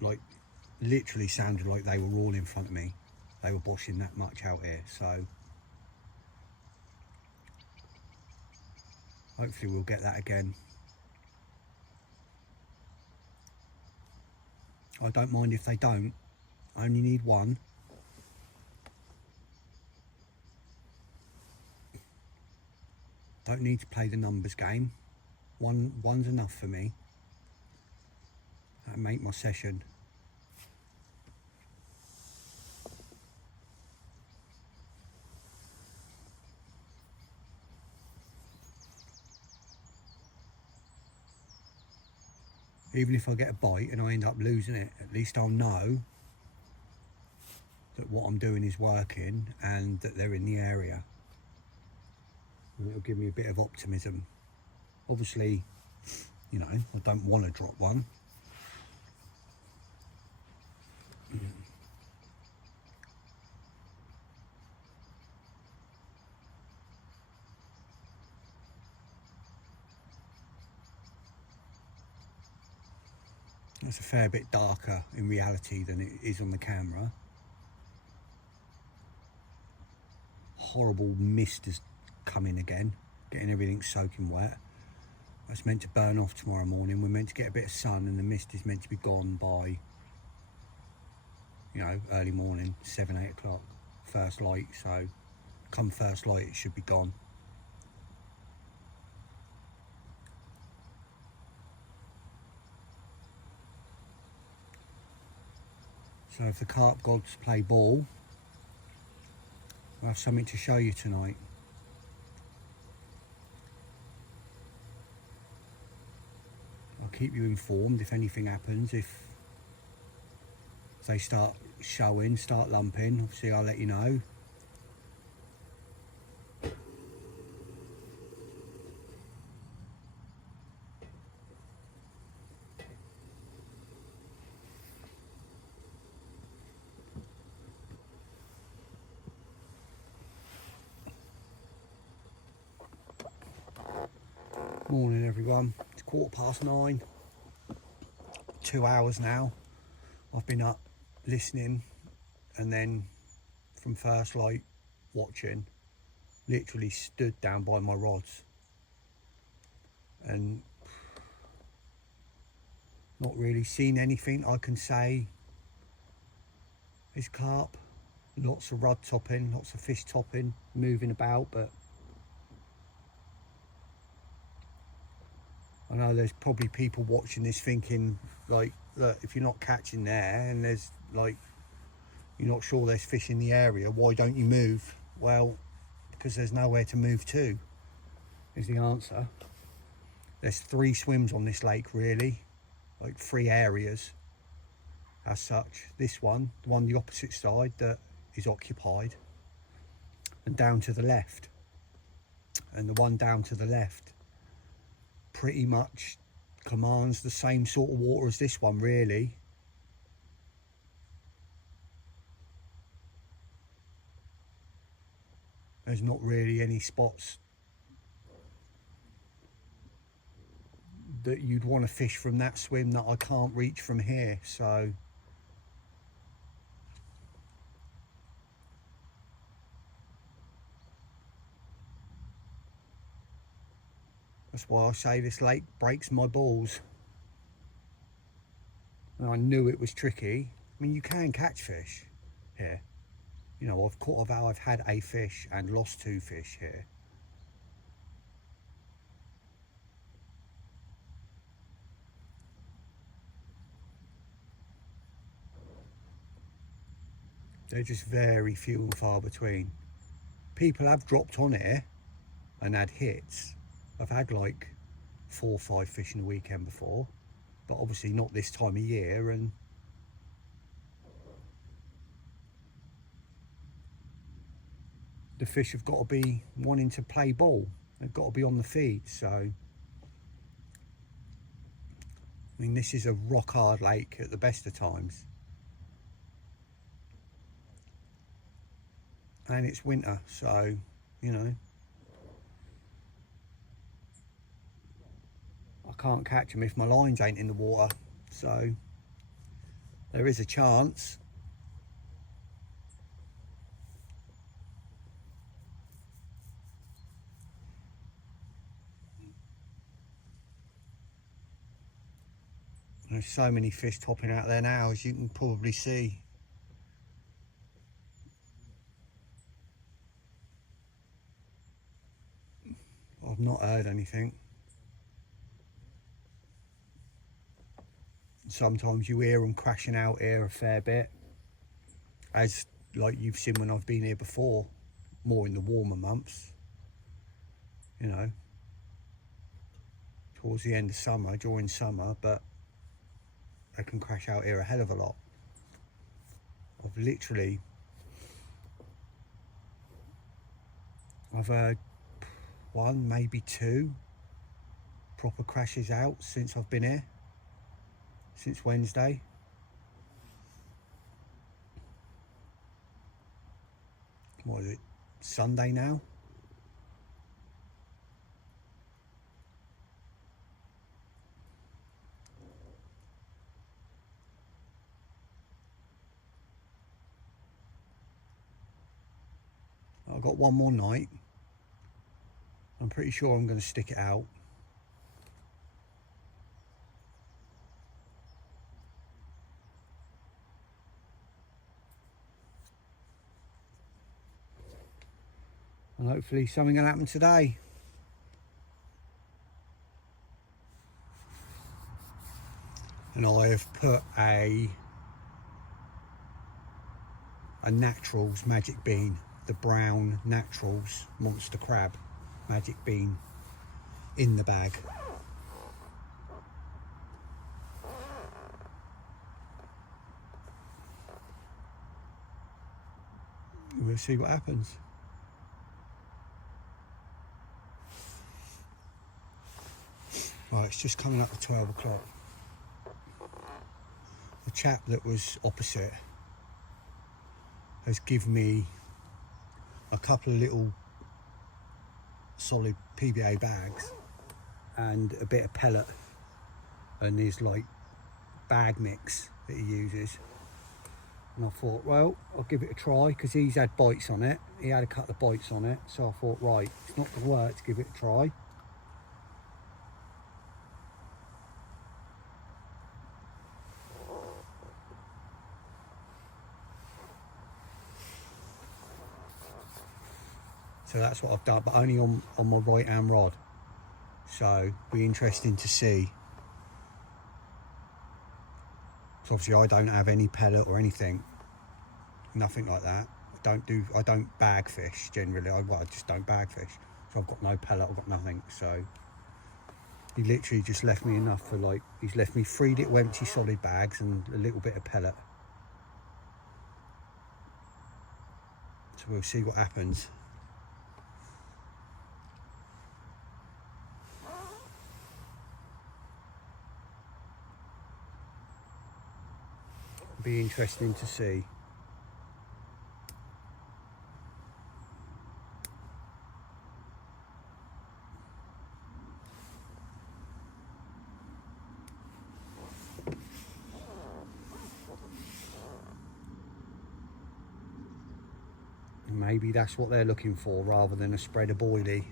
Like literally sounded like they were all in front of me. They were boshing that much out here, so hopefully we'll get that again. I don't mind if they don't. I only need one. Don't need to play the numbers game. One's enough for me. That'll make my session. Even if I get a bite and I end up losing it, at least I'll know that what I'm doing is working and that they're in the area. And it'll give me a bit of optimism. Obviously, you know, I don't want to drop one. It's a fair bit darker in reality than it is on the camera. Horrible mist has come in again, getting everything soaking wet. It's meant to burn off tomorrow morning. We're meant to get a bit of sun and the mist is meant to be gone by, you know, early morning, 7, 8 o'clock, first light. So come first light, it should be gone. So if the carp gods play ball, we'll have something to show you tonight. I'll keep you informed if anything happens. If they start showing, start lumping, obviously I'll let you know. Morning everyone, it's 9:15, 2 hours now. I've been up listening, and then from first light watching literally stood down by my rods and not really seen anything I can say is carp. Lots of rod topping, lots of fish topping, moving about, but I know there's probably people watching this thinking, like, look, if you're not catching there and there's like, you're not sure there's fish in the area, why don't you move? Well, because there's nowhere to move to, is the answer. There's 3 swims on this lake, really, like 3 areas as such. This one, the one the opposite side that is occupied, and down to the left, and the one down to the left pretty much commands the same sort of water as this one, really. There's not really any spots that you'd want to fish from that swim that I can't reach from here, so that's why I say this lake breaks my balls. And I knew it was tricky. I mean, you can catch fish here. You know, I've had a fish and lost 2 fish here. They're just very few and far between. People have dropped on here and had hits. I've had like 4 or 5 fish in a weekend before, but obviously not this time of year, and the fish have got to be wanting to play ball. They've got to be on the feed. So, I mean, this is a rock hard lake at the best of times. And it's winter, so, you know, I can't catch them if my lines ain't in the water. So, there is a chance. There's so many fish topping out there now, as you can probably see. I've not heard anything. Sometimes you hear them crashing out here a fair bit, as like you've seen when I've been here before, more in the warmer months, you know, towards the end of summer, during summer, but they can crash out here a hell of a lot. I've heard 1, maybe 2 proper crashes out since I've been here, since Wednesday. What is it, Sunday now? I've got 1 more night. I'm pretty sure I'm going to stick it out. And hopefully something will happen today. And I have put a Naturals magic bean, the brown Naturals monster crab magic bean, in the bag. We'll see what happens. Right, it's just coming up to 12 o'clock. The chap that was opposite has given me a couple of little solid PBA bags and a bit of pellet and his like bag mix that he uses. And I thought, well, I'll give it a try, because he's had bites on it. He had a couple of bites on it. So I thought, right, it's not going to work to give it a try. So that's what I've done, but only on my right hand rod. So be interesting to see. So obviously I don't have any pellet or anything, nothing like that. I don't bag fish generally. I just don't bag fish. So I've got no pellet, I've got nothing. So he literally just left me enough for, like, he's left me 3 little empty solid bags and a little bit of pellet. So we'll see what happens. Be interesting to see. Maybe that's what they're looking for, rather than a spread of boilie.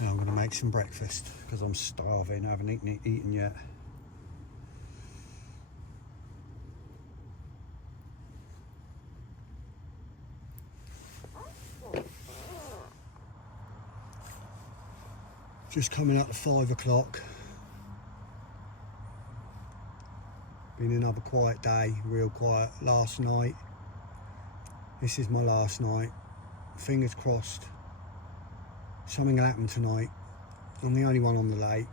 Now I'm going to make some breakfast because I'm starving. I haven't eaten yet. Just coming up to 5 o'clock. Been another quiet day, real quiet. Last night. This is my last night. Fingers crossed. Something will happen tonight. I'm the only one on the lake.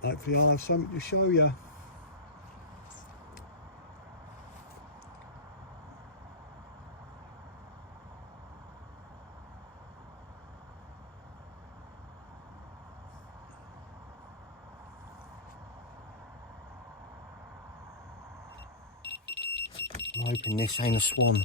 Hopefully I'll have something to show you. I'm hoping this ain't a swan.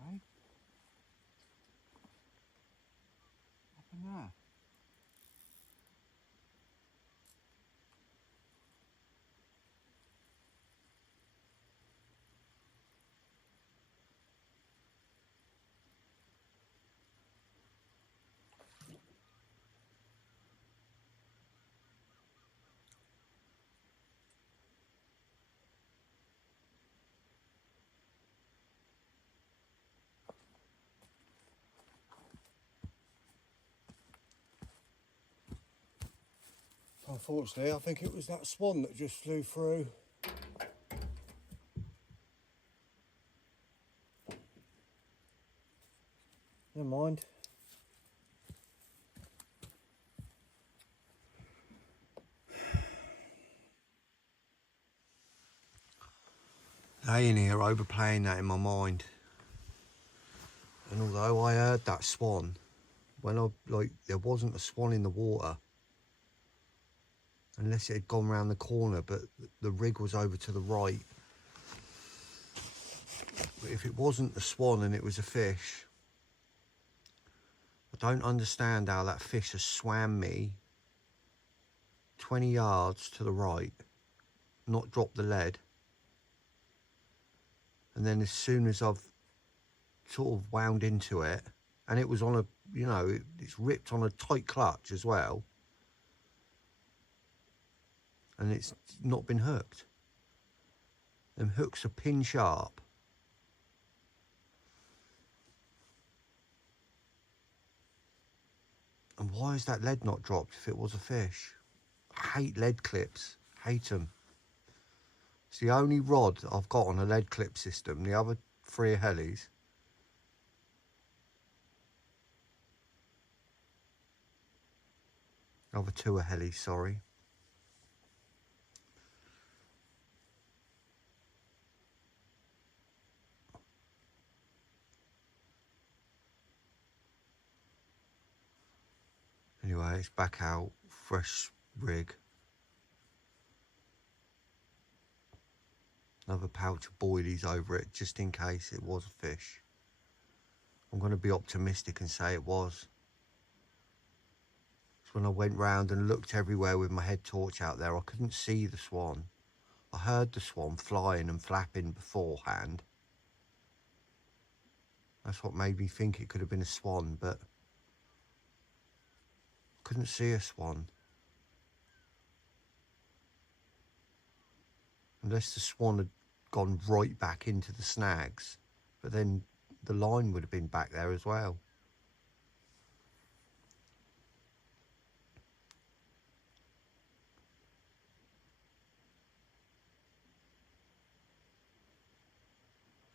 Right? Up in there. Unfortunately, I think it was that swan that just flew through. Never mind. Laying here overplaying that in my mind. And although I heard that swan, when there wasn't a swan in the water. Unless it had gone round the corner, but the rig was over to the right. But if it wasn't a swan and it was a fish, I don't understand how that fish has swam me 20 yards to the right, not dropped the lead, and then as soon as I've sort of wound into it, and it was on a, you know, it's ripped on a tight clutch as well, and it's not been hooked. Them hooks are pin sharp. And why is that lead not dropped if it was a fish? I hate lead clips, hate them. It's the only rod I've got on a lead clip system. The other 3 are helis. The other 2 are helis, sorry. Anyway, it's back out, fresh rig. Another pouch of boilies over it, just in case it was a fish. I'm going to be optimistic and say it was. So when I went round and looked everywhere with my head torch out there, I couldn't see the swan. I heard the swan flying and flapping beforehand. That's what made me think it could have been a swan, but I couldn't see a swan. Unless the swan had gone right back into the snags, but then the line would have been back there as well.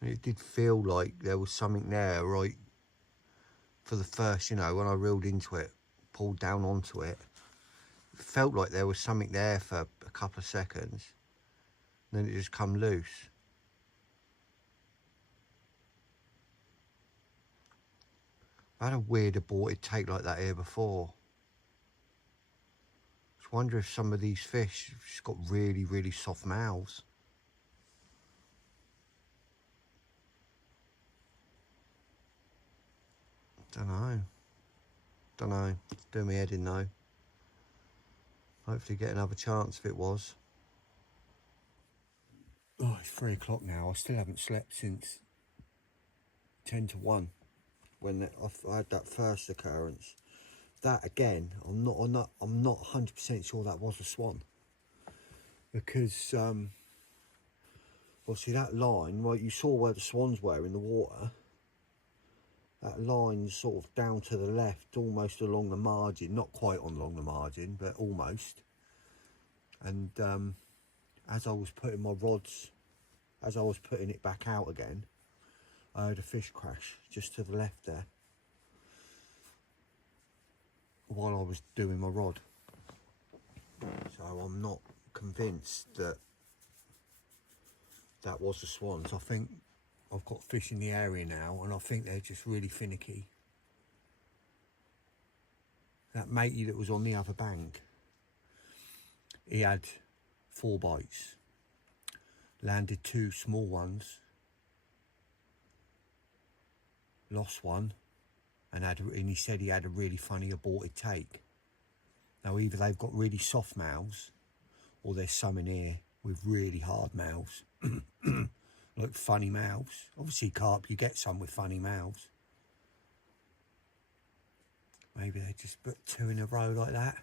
And it did feel like there was something there, right, for the first, you know, when I reeled into it, pulled down onto it, it felt like there was something there for a couple of seconds, and then it just come loose. I had a weird aborted take like that here before. Just wonder if some of these fish have just got really, really soft mouths. Don't know. Do me head in though. Hopefully get another chance if it was. Oh, it's 3 o'clock now. I still haven't slept since 10 to 1 when I had that first occurrence. That again, I'm not 100% sure that was a swan, because well, see that line, well, you saw where the swans were in the water. That line's sort of down to the left, almost along the margin, not quite along the margin, but almost. And as I was putting my rods, as I was putting it back out again, I heard a fish crash just to the left there while I was doing my rod. So I'm not convinced that that was the swans. I think I've got fish in the area now, and I think they're just really finicky. That matey that was on the other bank, he had 4 bites, landed 2 small ones, lost one, and he said he had a really funny aborted take. Now either they've got really soft mouths, or there's some in here with really hard mouths. Like funny mouths. Obviously carp, you get some with funny mouths. Maybe they just put 2 in a row like that.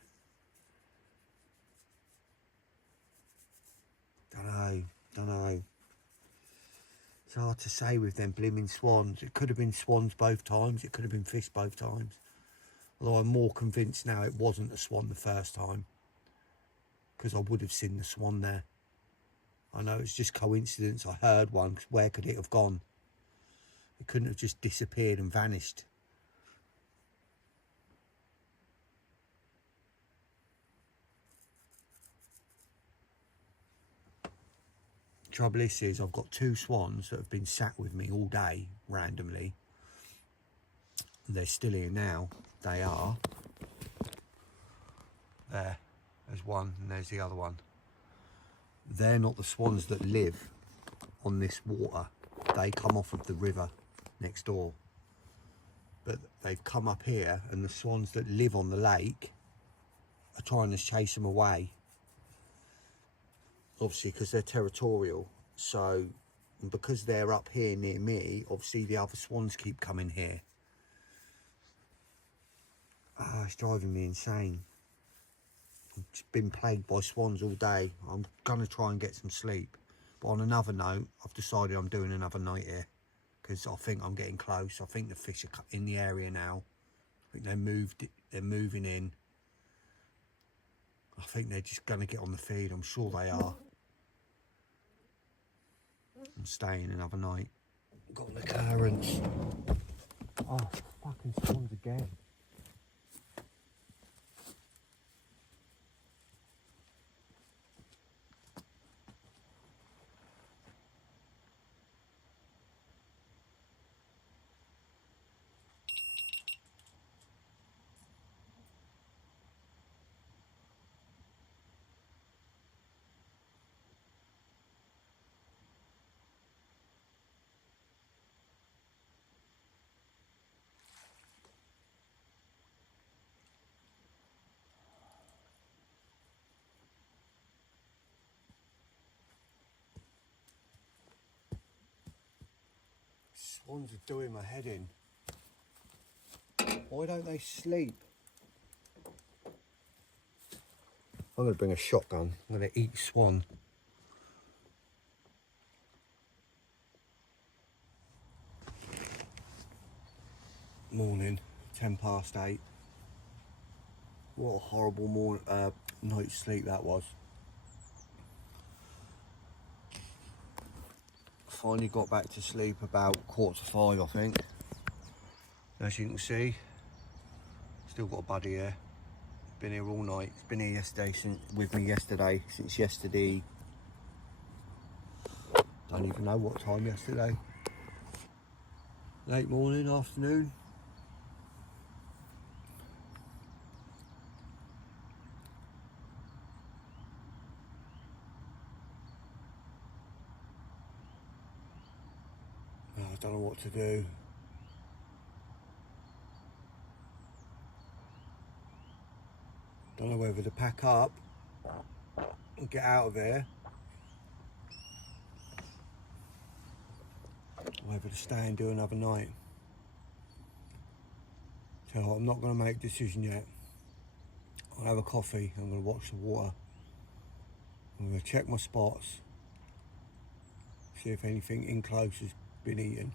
Don't know. It's hard to say with them blimmin' swans. It could have been swans both times. It could have been fish both times. Although I'm more convinced now it wasn't a swan the first time, because I would have seen the swan there. I know it's just coincidence. I heard one, because where could it have gone? It couldn't have just disappeared and vanished. Trouble is I've got 2 swans that have been sat with me all day randomly. They're still here now. They are. There's one, and there's the other one. They're not the swans that live on this water. They come off of the river next door. but they've come up here, and the swans that live on the lake are trying to chase them away. Obviously, because they're territorial. So, and because they're up here near me, obviously the other swans keep coming here. Ah, it's driving me insane. I've just been plagued by swans all day. I'm gonna try and get some sleep. But on another note, I've decided I'm doing another night here, because I think I'm getting close. I think the fish are in the area now. I think they're moving in. I think they're just gonna get on the feed. I'm sure they are. I'm staying another night. Got the currents. Oh, fucking swans again. Swans are doing my head in. Why don't they sleep? I'm going to bring a shotgun. I'm going to eat swan. Morning, 8:10. What a horrible night's sleep that was. Finally got back to sleep about 4:45, I think. As you can see, still got a buddy here. Been here all night. It's been here yesterday, since yesterday. Don't even know what time yesterday. Late morning, afternoon. Oh, I don't know what to do. Don't know whether to pack up and get out of here, or whether to stay and do another night. So I'm not going to make a decision yet. I'll have a coffee. I'm going to watch the water. I'm going to check my spots, see if anything in close has been eaten.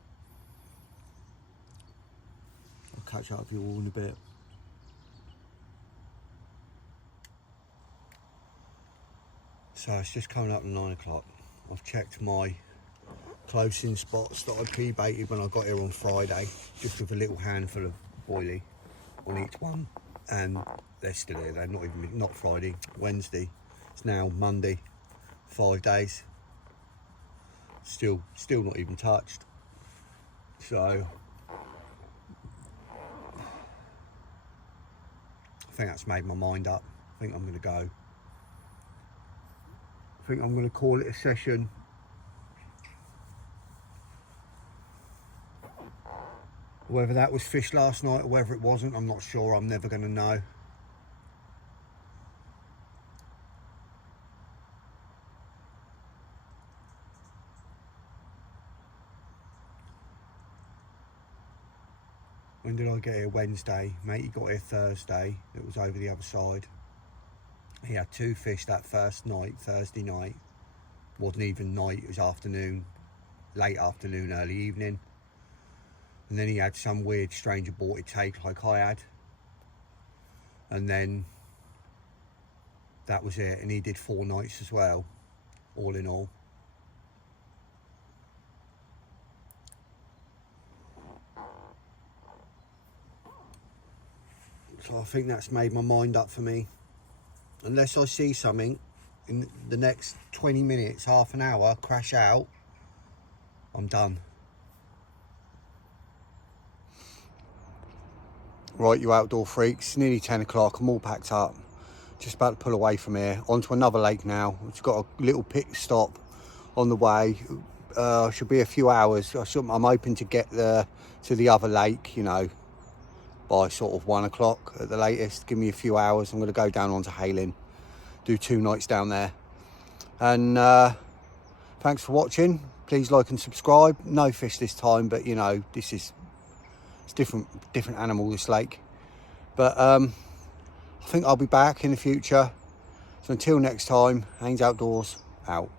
I'll catch up with you all in a bit. So it's just coming up to 9 o'clock. I've checked my close-in spots that I pre-baited when I got here on Friday, just with a little handful of boilie on each one, and they're still here. They're not Friday, Wednesday. It's now Monday. 5 days. Still not even touched. So I think that's made my mind up. I think I'm going to go. I think I'm going to call it a session. Whether that was fish last night or whether it wasn't, I'm not sure. I'm never going to know. When did I get here? Wednesday. Matey got here Thursday. It was over the other side. He had 2 fish that first night, Thursday night. Wasn't even night, it was afternoon, late afternoon, early evening. And then he had some weird, strange aborted take like I had. And then that was it. And he did 4 nights as well, all in all. So I think that's made my mind up for me. Unless I see something in the next 20 minutes, half an hour, crash out, I'm done. Right, you outdoor freaks, nearly 10 o'clock, I'm all packed up. Just about to pull away from here, onto another lake now. It's got a little pit stop on the way. Should be a few hours. I'm hoping to get to the other lake, you know, by sort of 1 o'clock at the latest. Give me a few hours. I'm going to go down onto Hayling, do 2 nights down there. And thanks for watching. Please like and subscribe. No fish this time, but you know, it's different animal, this lake. But I think I'll be back in the future. So until next time, Haynes Outdoors out.